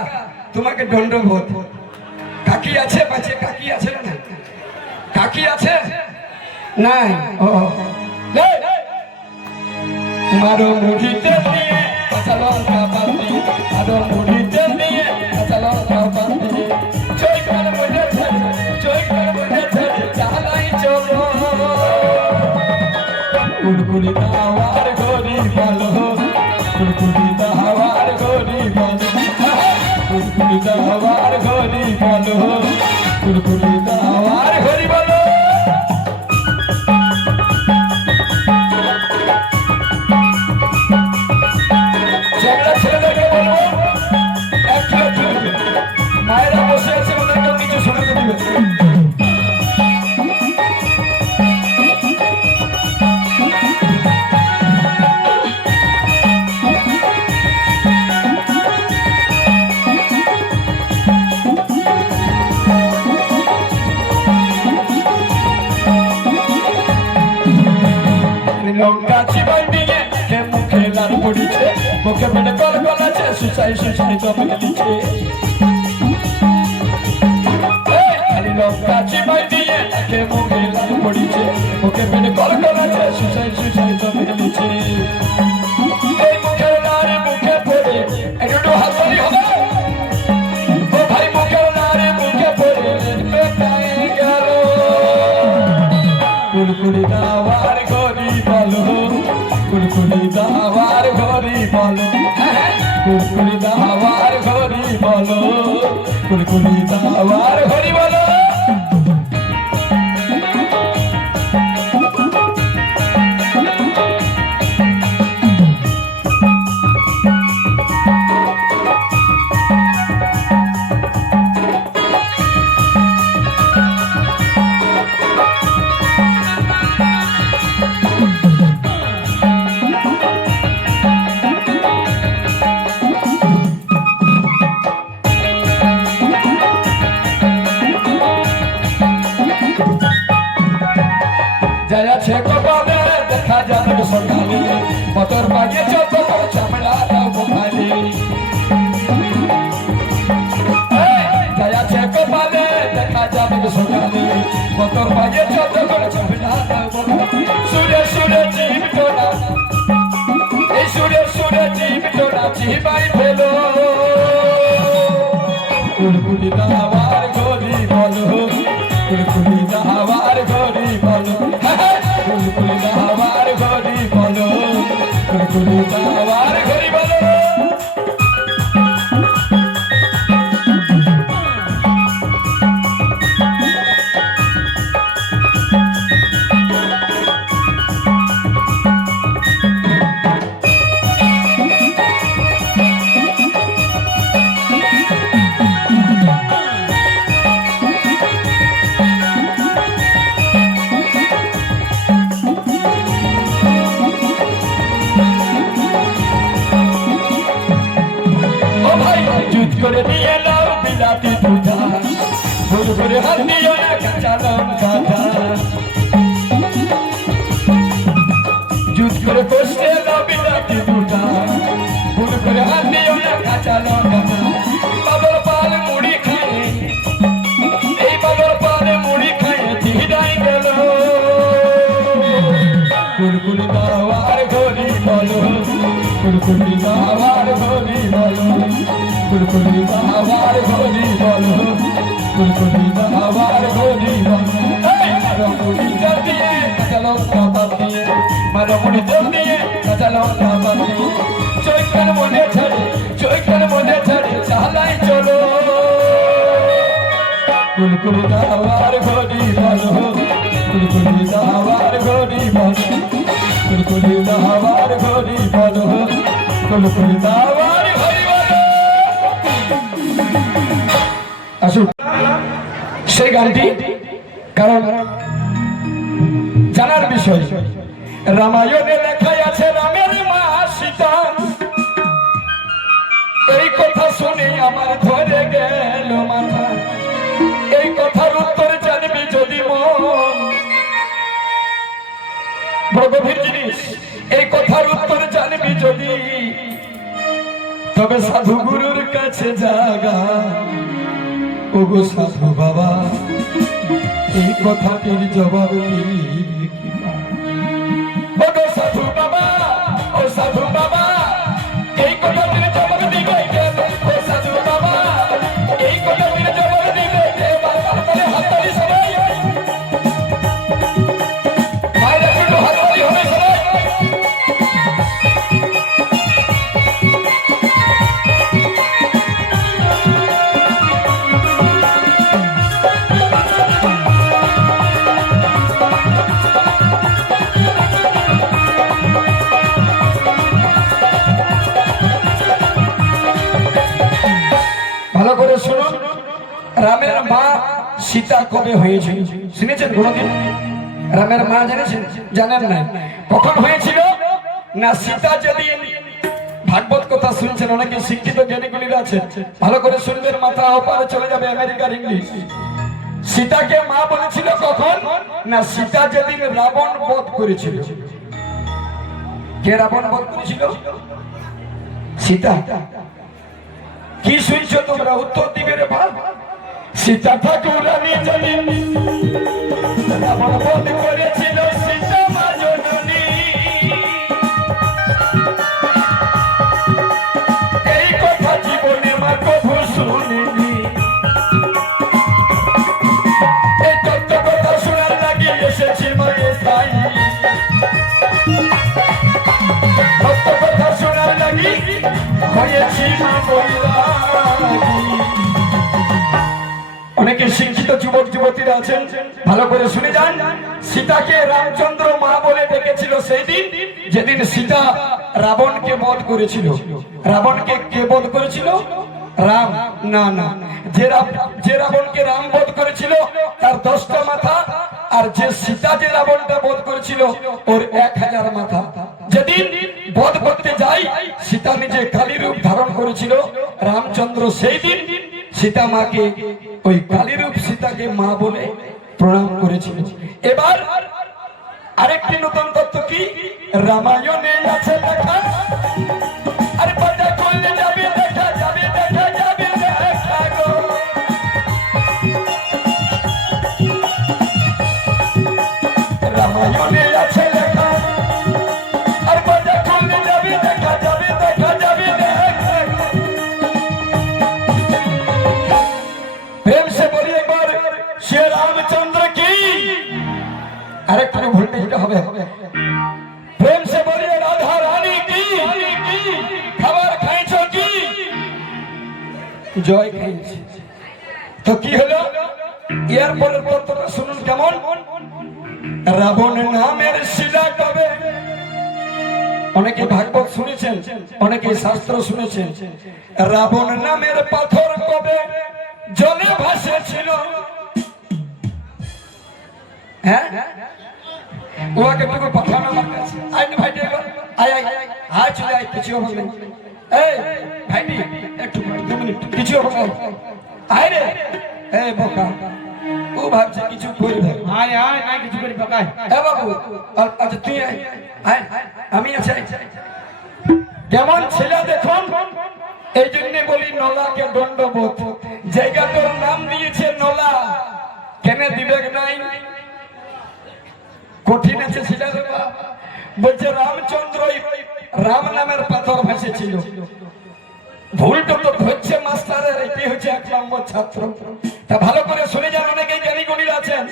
তোমাকে দণ্ডবোধ। কাকি আছে পাশে? কাকি আছে না? কাকি আছে নাই? ও মারো মুড়িতে দিয়ে কাঁচা লঙ্কা বাদ দিয়ে, মারো মুড়িতে দিয়ে কাঁচা লঙ্কা বাদ দিয়ে চৈকার মধ্যে ছাড়ে, চৈকার মধ্যে ছাড়ে চালাই চলো। কুলকুলি দাওয়ার হরি বলো, কুলকুলি দাওয়ার হরি বলো, কুলকুলি দাওয়ার হরি বলো, কুলকুলি দাওয়ার হরি বলো। ছেলেদেরকে বলবো একটু মায়েরা বসে আছে, ওদেরকে কিছু শোনাতে দিবে। লঙ্কা চিবাই দিয়ে মুখে লাল পড়িছে, মুখে পেটে কল কল আছে, সুসাই সুসাই জমে গেছে। লঙ্কা চিবাই দিয়ে মুখে লাল পড়িছে, মুখে পেটে কল কল আছে, সুসাই সুসাই জমে গেছে। এই মুখে লাল মুখে পড়ে একটু হাততালি হবে। ও ভাই মুখে লাল মুখে পড়ে পেটাই গেল। কুলকুলি দাওয়ার হরি বলো, কুলকুলি দাওয়ার হরি বলো, কুলকুলি দাওয়ার হরি বলো, কুলকুলি দাওয়ার হরি বলো। যাচ্ছে কপালে দেখা যাবে সকালে, মতর বাগে যত চামড়া দাও বোখালে। যাচ্ছে কপালে দেখা যাবে সকালে, মতর বাগে যত চামড়া দাও বোখালে। সুরে সুরে জীব টোনা, এই সুরে সুরে জীব টোনা চিবাই ফেলো। কুলকুলি দাওয়ার ঘড়ি বলো কুলকুলি দাওয়ার ঘড়ি বলো কুলকুলি দাওয়ার ঘড়ি বলো কুলকুলি দাওয়ার ঘড়ি বলো জুত করে দিয়ে লাও বিলাতি দুধা ভুল করে হাত দিও না কাঁচা লঙ্কা জুত করে কষে লাও বিলাতি দুধা ভুল করে হাত দিও না কাঁচা লঙ্কা বাবর পাল মুড়ি খায় এই বাবর পাল মুড়ি খায় দিদাই গেল কুলকুলি দাওয়ার ঘড়ি বলো কুলকুলি দাওয়ার ঘড়ি বলো কুলকুলি দাওয়ার ঘড়ি বলো কুলকুলি দাওয়ার ঘড়ি বলো মারমুড়ি জল দিয়ে কাঁচা লঙ্কা বাদ দিয়ে মারমুড়ি জল দিয়ে কাঁচা লঙ্কা বাদ দিয়ে চৈকার মনে ছাড়ে চালাই চলো কুলকুলি দাওয়ার ঘড়ি বলো কুলকুলি দাওয়ার ঘড়ি বলো কুলকুলি দাওয়ার ঘড়ি বলো কুলকুলি দাওয়ার ঘড়ি বলো আসুন সেই গানটি কারণ জানার বিষয় রামায়ণে লেখা আছে রামের মা সীতা এই কথা শুনে আমার ধরে গেল মাথা এই কথার উত্তর জানবি যদি মন বড় গভীর জিনিস এই কথার উত্তর জানবি যদি তবে সাধু গুরুর কাছে জাগা ওগো সাধু বাবা এই কথাটির জবাব দিবি ওগো সাধু বাবা ও সাধু বাবা এই কথাটির জবাব দিবে কে ও সাধু বাবা এই কথাটির জবাব দিবে কে বাবা হাততালি সবাই মায়েরা একটু হাততালি হবে সবাই ভালো করে শুনুন রামের মা সীতা কবে হয়েছিল শুনেছেন কোনদিন রামের মা জেনেছেন জানেন না কখন হয়েছিল না সীতা যেদিন ভাগবত কথা শুনছেন অনেকে শিক্ষিত জ্ঞানীগুলিরা আছে ভালো করে শুনবেন মাথা ওপারে চলে যাবে আমেরিকার ইংলিশ সীতাকে মা বলেছিল কখন না সীতা যেদিন রাবণ বধ করেছিল কে রাবণ বধ করেছিল সীতা কি শুনছো তোমরা উত্তর দিবে রে ভাই সীতা ঠাকুর রানী যেদিন রাবণ বধ করেছিল সীতা মা জননী এই কথা জীবনে মা কভু শুনিনি এই তত্ত্ব কথা শোনার লাগি এসেছি মায়ের সাই তত্ত্ব কথা শোনার লাগি হয়েছি মা বৈরাগী অনেকে শিক্ষিত যুবক যুবতীরা আছেন ভালো করে শুনে যান সীতাকে রামচন্দ্র মা বলে ডেকেছিল সেই দিন যেদিন সীতা রাবণকে বধ করেছিল রাবণকে কে বধ করেছিল রাম না না যে রাবণকে রাম বধ করেছিল তার 10টা মাথা আর যে সীতা যে রাবণটা বধ করেছিল ওর 1000 মাথা যেদিন বধ করতে যাই সীতা নিজে কালী রূপ ধারণ করেছিল রামচন্দ্র সেই দিন সীতা মাকে ওই কালী রূপ সীতাকে মা বলে প্রণাম করেছিল এবার আরেকটি নতুন তত্ত্ব কি রামায়ণে আছে লেখা আরে পাতা করলে যাবে দেখা যাবে দেখা যাবে দেখা গো রামায়ণে আছে লেখা আর পাতা করলে যাবে দেখা যাবে দেখা যাবে দেখা গাইতে হবে। প্রেম সে বলিয়ে রাধা রানী কি, খাবার খাইছো কি? জয় খাইছি। তো কি হলো? এরপরের তত্ত্বটা শুনুন কেমন। রাবণ নামের শিলা কবে, অনেকে ভাগবত শুনেছেন, অনেকে শাস্ত্র শুনেছেন। রাবণ নামের পাথর কবে জলে ভাসেছিল। হ্যাঁ, ওকে একটু পাঠানো আমার কাছে। আয় না ভাইটি, আয় আয় আয়, চলে আয়, কিছু হবে না। এই ভাইটি একটু 2 মিনিট, কিছু হবে না, আয় রে। এই বোকা, ও ভাবছে কিছু করবে। আয় আয়, না কিছু করি পাকায়। এ বাবু, আচ্ছা তুই আয়, আয়, আমি আছি। কেমন ছেলে দেখুন। এই জন্য বলি নলাকে দণ্ডবোধ। জায়গাটার নাম দিয়েছে নলা, কেন বিবেক নাই? কঠিন আছে ছেলের বাপ। বলছে রামচন্দ্র রাম নামের পাথর ভাসেছিল। ভুলটা তো ধরছে মাস্টারের, এটি হচ্ছে 1 নম্বর ছাত্র। তা ভালো করে শুনে যান, অনেকেই জ্ঞানী গুণী আছেন।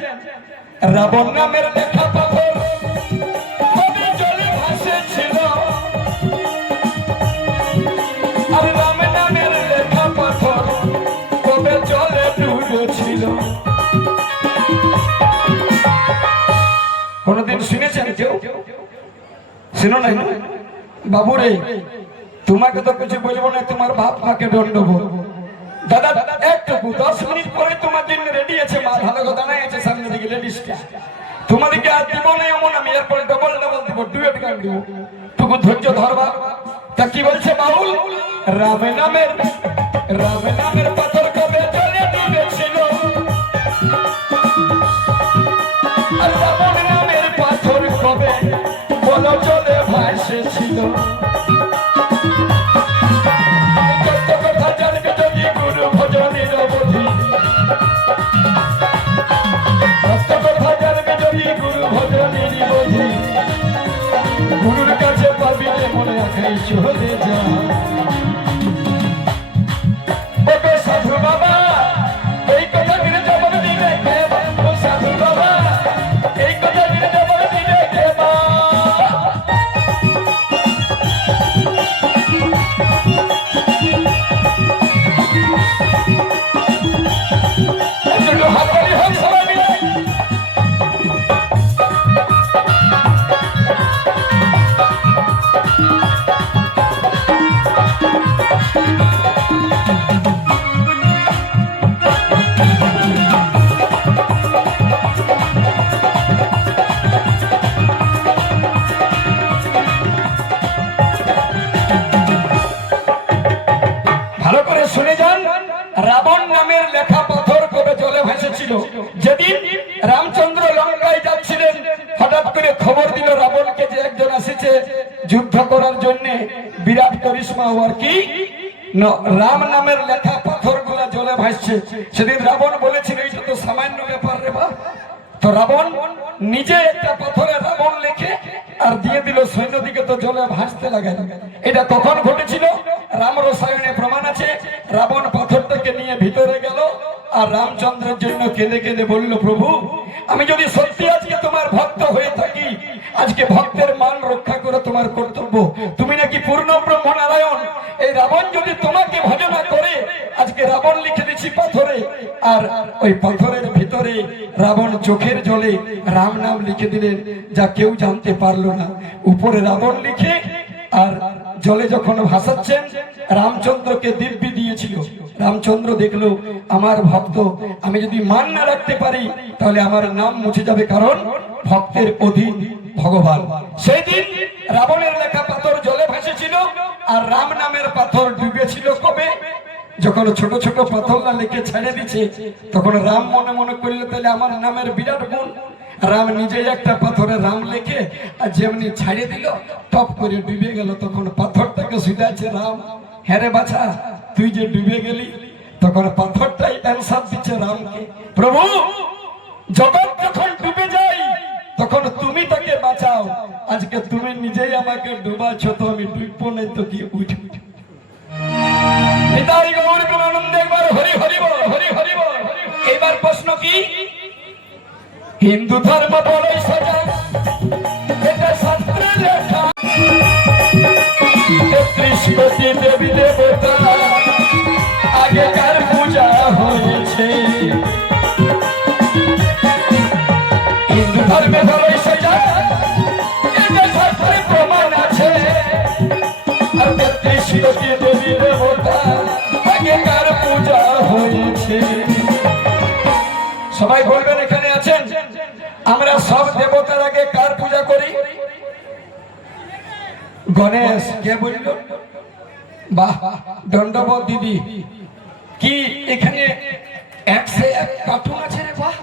রাবণ নামের লেখা পাথর কবে জলে ভাসেছিল, আর রাম নামের লেখা পাথর কবে জলে ডুবেছিল। কোনদিন শুনেছেন কেউ? শুনো নাই না বাবুরে, তোমাকে তো কিছু বলবো না, তোমার বাপ মাকে দণ্ড বলবো। দাদা একটুকু 10 মিনিট পরে তোমার জন্য রেডি আছে, মা ভালো কথা নাই আছে সামনে দিকে লেডিসটা। তোমাদেরকে আর দিব না এমন, আমি এরপরে ডবল দিব, ডুয়েট গান দিব, টুকু ধৈর্য ধরবা। তা কি বলছে বাউল? রাম নামের পাথর কবে জলে ডুবেছিল, আর রাবণ নামের পাথর কবে বলো জলে ভাসেছিল। গুরুর কাছে পাবি মনে রাখাই চলে যা। সাধু বাবা এই কথা দিলে জবাব দিবে, সাধু বাবা এই কথা দিলে জবাব দিবে। হাততালি হোক সবাই মিলে। রাবণ নামের লেখা পাথর কবে জলে ভাসেছিল। যেদিন রামচন্দ্র লঙ্কায় যাচ্ছিলেন, হঠাৎ করে খবর দিল রাবণকে যে একজন এসেছে যুদ্ধ করার জন্য, বিরাট করিশ্মা। আর কি রাম নামের লেখা পাথর গুলা জলে ভাসছে। সেদিন রাবণ বলেছিল এটা তো সামান্য ব্যাপার রে বাপ। তো রাবণ নিজে একটা পাথরে রাবণ লিখে আর দিয়ে দিল সৈন্যদিকে, তো জলে ভাসতে লাগে। এটা কখন ঘটেছিল? রাম রসায়নে প্রমাণ আছে। রাবণ পাথরটাকে নিয়ে ভিতরে গেল আর রামচন্দ্রের জন্য কেঁদে কেঁদে বলল, প্রভু আমি যদি সত্যি আজকে তোমার ভক্ত হয়ে থাকি, আজকে ভক্তের মান রক্ষা করে তোমার কর্তব্য। তুমি নাকি পূর্ণ ব্রহ্ম নারায়ণ। এই রাবণ যদি তোমাকে ভজনা করে, আজকে রাবণ লিখে দিচ্ছি পাথরে। আর ওই পাথরের ভিতরে রাবণ চোখের জলে রাম নাম লিখে দিলেন, যা কেউ জানতে পারলো না। উপরে রাবণ লিখে আর জলে যখন ভাসাচ্ছেন, রামচন্দ্রকে দিব্যি দিয়েছিল। রামচন্দ্র দেখলো আমার ভক্ত, আমি যদি মান না রাখতে পারি তাহলে আমার নাম মুছে যাবে, কারণ ভক্তের অধীন ভগবান। সেই দিন রাবণের লেখা পাথর জলে ভাসেছিল আর রাম নামের পাথর ডুবেছিল কবে? যখন ছোট ছোট পাথরটা লিখে ছেড়ে দিচ্ছে, তখন রাম মনে মনে করলো তাহলে আমার নামের বিরাট গুণ। রাম নিজেই একটা পাথরে রাম লিখে আর যেমনি ছাড়িয়ে দিল, টপ করে ডুবে গেল। তখন পাথরটাকে শুধাচ্ছে রাম, হ্যাঁ রে বাছা তুই যে ডুবে গেলি। তখন পাথরটাই অ্যান্সার দিচ্ছে রামকে, প্রভু জগৎ যখন ডুবে যাই তখন তুমি তাকে বাঁচাও, আজকে তুমি নিজেই আমাকে ডুবাচ্ছ, তো আমি ডুববো নাই তো কি উঠবো। হরি হরি বল, হরি হরি বল। এবার প্রশ্ন কি? হিন্দু ধর্ম বড়ই সজাগ, সবাই বলবেন এখানে আছেন, আমরা সব দেবতার আগে কার পূজা করি? গণেশ। কে বলল? বাহ, দণ্ডবোধ দিদি। কি এখানে 101 কার্টুন আছে রে? বাহ।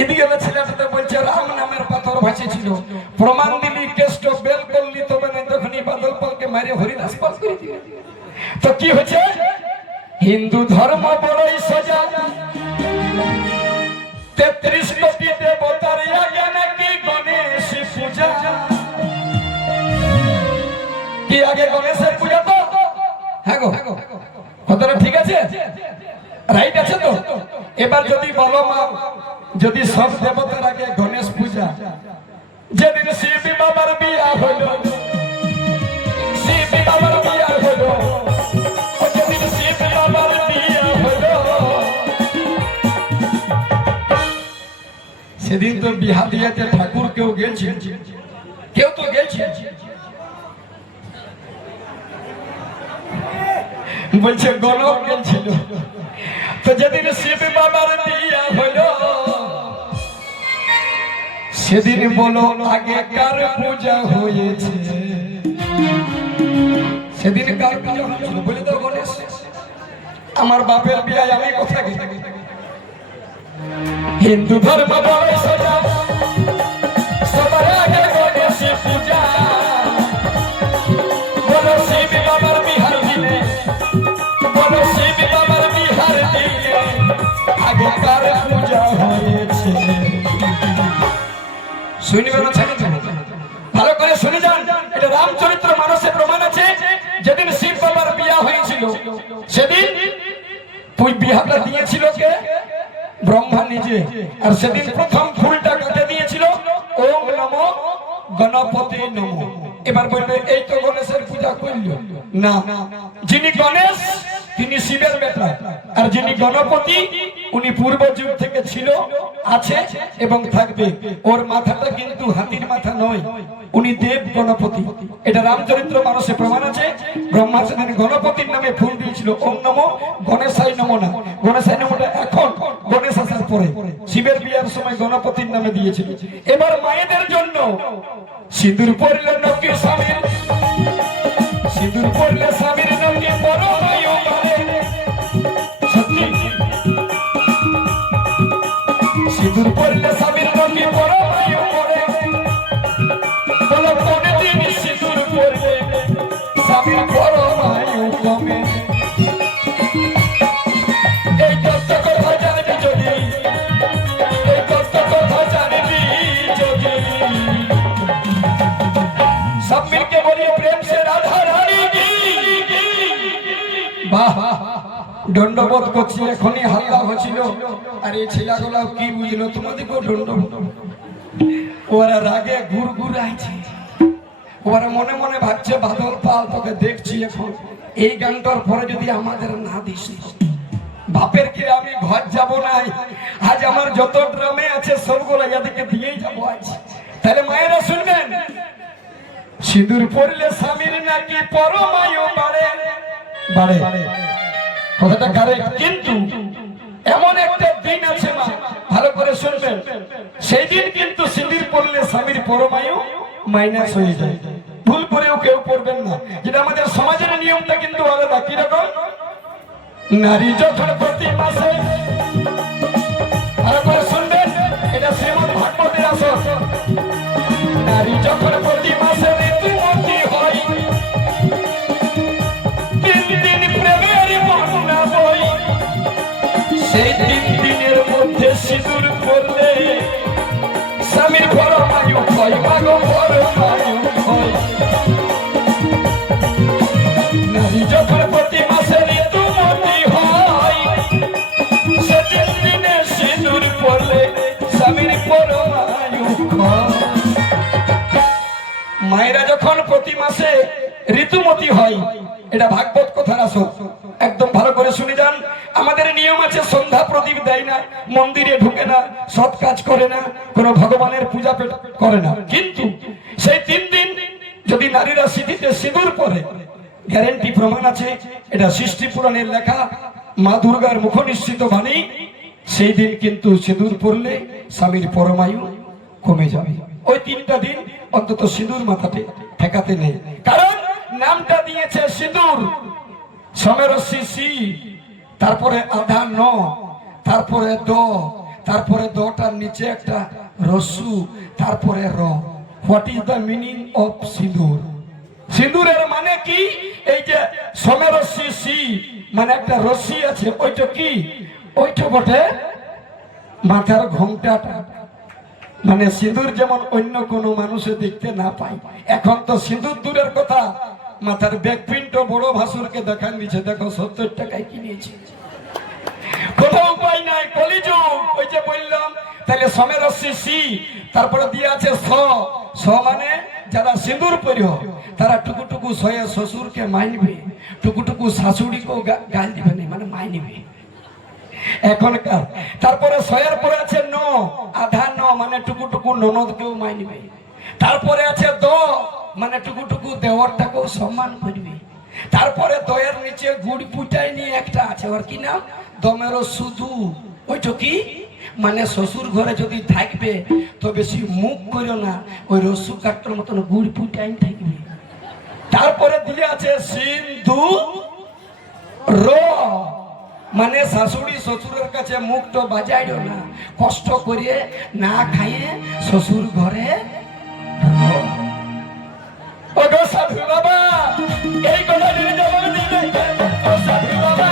এদিকে ছেলেটা বলছে রাম নামের পাথর ভাসেছিল, প্রমাণ দিলি কেষ্ট বেল করলি তবে না তখনই বাদল পালকে মারে হরিদাস পাল করে দিল। তো কি হচ্ছে? হিন্দু ধর্ম বড়ই সোজা, 33 কোটি দেবতার আগে নাকি গণেশ পূজা। কি আগে গণেশের পূজা? তো হ্যাঁ গো, কথাটা ঠিক আছে, রাইট আছে তো? এবার যদি বলো মা, যদি সব দেবতার আগে গণেশ পূজা, যেদিন শিব বাবার বিয়া হলো, শিব বাবার বিয়া হলো, যেদিন শিব বাবার বিয়া হলো, সেদিন তো বিহা দিয়াতে ঠাকুর কেউ গেছিল, কেউ তো গেছে। বলছে গণক গেছিল। তো যেদিন শিব বাবার বিয়া হলো, সেদিন বলো আগে কার পূজা হয়েছে? সেদিন কার পূজা হয়েছিল বলে তো গণেশ। আমার বাপের বিয়ায় আমি কোথায় গেছি? হিন্দু ধর্ম বড় সোজা, সবার আগে গণেশ পূজা। বলো শিব বাবার বিহার দিনে, বলো শিব বাবার বিহার দিনে আগে কার পূজা হয়েছে? শুনবেন ভালো করে শুনে যান, এটা রামচরিত্র মানসে প্রমাণ আছে। যেদিন শিব বাবার বিয়া হয়েছিল, সেদিন তুই বিহাটা দিয়েছিল কে? ব্রহ্মা নিজে। আর সেদিন প্রথম ফুলটা কাটে দিয়েছিল ওম নমো গণপতি নমো। এবার বলবে এই তো গণেশের পূজা করল না। যিনি গণেশ তিনি শিবের বেটা, আর যিনি গণপতি উনি পূর্ব যুগ থেকে ছিল, আছে এবং থাকবে। ওর মাথাটা কিন্তু হাতির মাথা নয়, উনি দেব গণপতি। এটা রামচরিত্র মানসে প্রমাণ আছে। ব্রহ্মা সেদিন গণপতির নামে ফুল দিয়েছিল ওম নমো গণেশাই নমো না। গণেশাই নমোটা এখন, গণেশ আসার পরে। শিবের বিয়ার সময় গণপতির নামে দিয়েছিল। এবার মায়েদের জন্য সিঁদুর পড়লে নকি স্বামীর, সিঁদুর পড়লে স্বামীর নকি বড় মায়ও মানে। সত্যি সিঁদুর পড়লে স্বামীর নকি বড় মায়ও পড়ে। বলো কোনদিন সিঁদুর পড়লে স্বামীর বড় মায়ও কমে। এই তত্ত্ব কথা জানবি যদি, এই তত্ত্ব কথা জানবি যদি, सब मिलके बोलिए प्रेम से राधा रानी की। বাহ, দণ্ডবোধ করছি। এখনই হাল্লা হচ্ছিল, আর এই ছেলেগুলা কি বুঝলো? তোমাদেরকেও দণ্ডবোধ। ওরা রাগে ঘুর ঘুর আইছে, ওরা মনে মনে ভাবছে বাদল পাল তোকে দেখছি এখন, এই গানটার পরে যদি আমাদের না দিস, বাপের কি আমি ঘর যাব নাই। আজ আমার যত ড্রামে আছে সবগুলো এদিকে দিয়েই যাবো আজ। তাহলে মায়েরা শুনবেন, সিঁদুর পড়লে স্বামীর নাকি পরমায়ু বাড়ে বাড়ে। কথাটা কারেক্ট, কিন্তু এমন একটা দিন আছে মা, ভালো করে শুনবেন, সেই দিন কিন্তু সিঁদুর পড়লে স্বামীর পরমায়ু মাইনাস হয়ে যায়। ভুল করেও কেউ পড়বেন না, যেটা আমাদের সমাজের নিয়মটা কিন্তু আলাদা। কিরকম? নারী যখন প্রতি মাসে, ভালো করে শুনবেন, এটা শ্রীমদ ভাগবতের আসর। নারী যখন প্রতি মাসে ঋতুমতী হয়, 3 দিন প্রেমের বর্ণনা বই, সেই 3 দিনের মধ্যে সিঁদুর পড়লে স্বামীর পরমায়ু হয়, মাগো পরমায়ু হয়। নারী যখন প্রতি মাসে ঋতুমতী হয়, সে 3 দিনে সিঁদুর পড়লে স্বামীর পরমায়ু হয়। মায়েরা যখন প্রতি মাসে ঋতুমতী হয়, এটা ভাগবত কথার আসর। একদম ভালো করে শুনে যান। আমাদের নিয়ম আছে, সন্ধ্যা প্রদীপ দেয় না, মন্দিরে ঢুকে না, সৎ কাজ করে না, কোন ভগবানের পূজা করে না। কিন্তু সেই 3 দিন যদি নারীরা সিঁথিতে সিঁদুর পরে, গ্যারেন্টি প্রমাণ আছে, এটা সৃষ্টি পুরাণের লেখা, মা দুর্গার মুখ নিশ্চিত বাণী। সেই দিন কিন্তু সিঁদুর পরলে স্বামীর পরমায়ু কমে যাবে। ওই 3টা দিন অন্তত সিঁদুর মাথাতে ঠেকাতে নেই, কারণ নামটা দিয়েছে সিঁদুর। সমেরস্যি সি, তারপরে আধা ন, তারপরে দ, তারপরে দটার নিচে একটা রস্যু, তারপরে র। What is the meaning of সিঁদুর? সিঁদুরের মানে কি? এই যে সমেরস্যি সি মানে একটা রশ্মি আছে, ওইটা কি? ওইটা বটে মাথার ঘোমটাটা। মানে সিঁদুর যেমন অন্য কোনো মানুষে দেখতে না পায়। এখন তো সিঁদুর দূরের কথা, মাথার ব্যাকপ্রিন্টও বড় ভাসুরকে দেখান দিচ্ছে, দেখো 70 টাকায় কিনেছি। কোথাও উপায় নাই, কলিযুগ। ওই যে বললাম, তাহলে সমেরস্যি সি, তারপরে দিয়ে আছে স। স মানে যারা সিঁদুর পরিহ তারা টুকুটুকু সয়ে শ্বশুরকে মাইনবে, টুকুটুকু শাশুড়িকেও গাল দিবে না, মানে মাইনবে এখনকার। তারপরে সয়ের পরে আছে ন, আধা ন মানে টুকুটুকু ননদকেও মাইনবে। তারপরে আছে দ মানে টুকুটুকু দেওয়ারটাকেও সম্মান করবে। তারপরে দয়ের নিচে গুড় পুটাই নিয়ে একটা আছে, ওর কি নাম? দমেরও শুধু। ওইটা কি মানে শ্বশুর ঘরে যদি থাকবে তো বেশি মুখ করিও না, ওই রসু কাটার মতন গুড় পুটাই থাকবে। তারপরে দিয়ে আছে সিন্ধু র মানে শাশুড়ি শ্বশুরের কাছে মুখটা বাজাইও না, কষ্ট করে না খাইয়ে শ্বশুর ঘরে। ওগো সাধু বাবা, এই কথা নিয়ে জবাব দিবে। ও সাধু বাবা,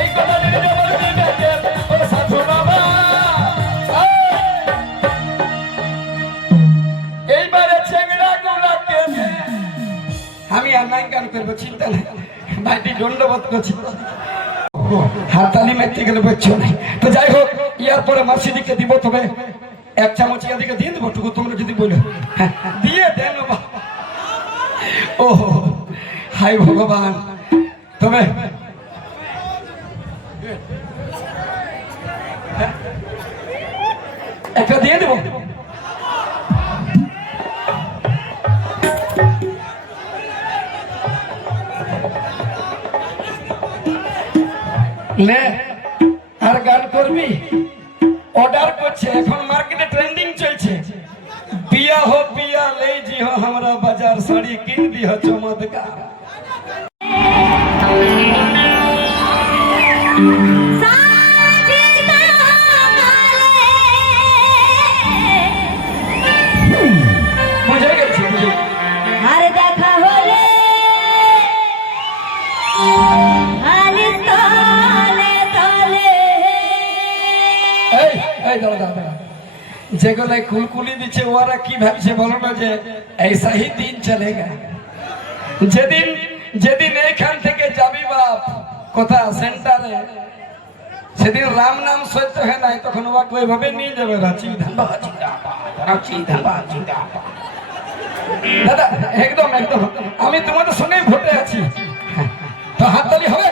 এই কথা নিয়ে জবাব দিবে। ও সাধু বাবা, এইবারে চেংড়া গুলাকে আমি আর নাই গান করবো, চিন্তা নাই, ভাইটি দণ্ডবোধ করছি। হাততালি মারতে গেলে বলছো নাই। তো যাই হোক, ইয়ার পরে মাসিদিকে দিব, তবে 1 চামচ ইয়াদিকে দিয়ে দেবো, টুকু তোমরা যদি বলো দিয়ে দেন। ও হাই ভগবান, তবে একটা দিয়ে দেবো। লে আর গান করবি? অর্ডার করছে, এখন মার্কেটে ট্রেন্ডিং চলছে। पिया हो पिया ले जी हो हमारा बाजार साड़ी किन दी हो चमत्कार। हर देखा होले आलिस तले तले এই দাদা দাদা, যেগুলো কুলকুলি দিচ্ছে ওরা কি ভাবছে বলো না, যে ऐसा ही दिन चलेगा। যেদিন যেদিন এইখান থেকে যাবি বাপ কোথা সেন্টারে, সেদিন রাম নাম সত্য হয় নাই, তখন ওকে ওইভাবে নিয়ে যাবে রাঁচি ধানবাদ জিন্দাবাদ, রাঁচি ধানবাদ জিন্দাবাদ। দাদা একদম একদম, আমি তোমাদের সঙ্গে ভোটে আছি, তো হাততালি হবে।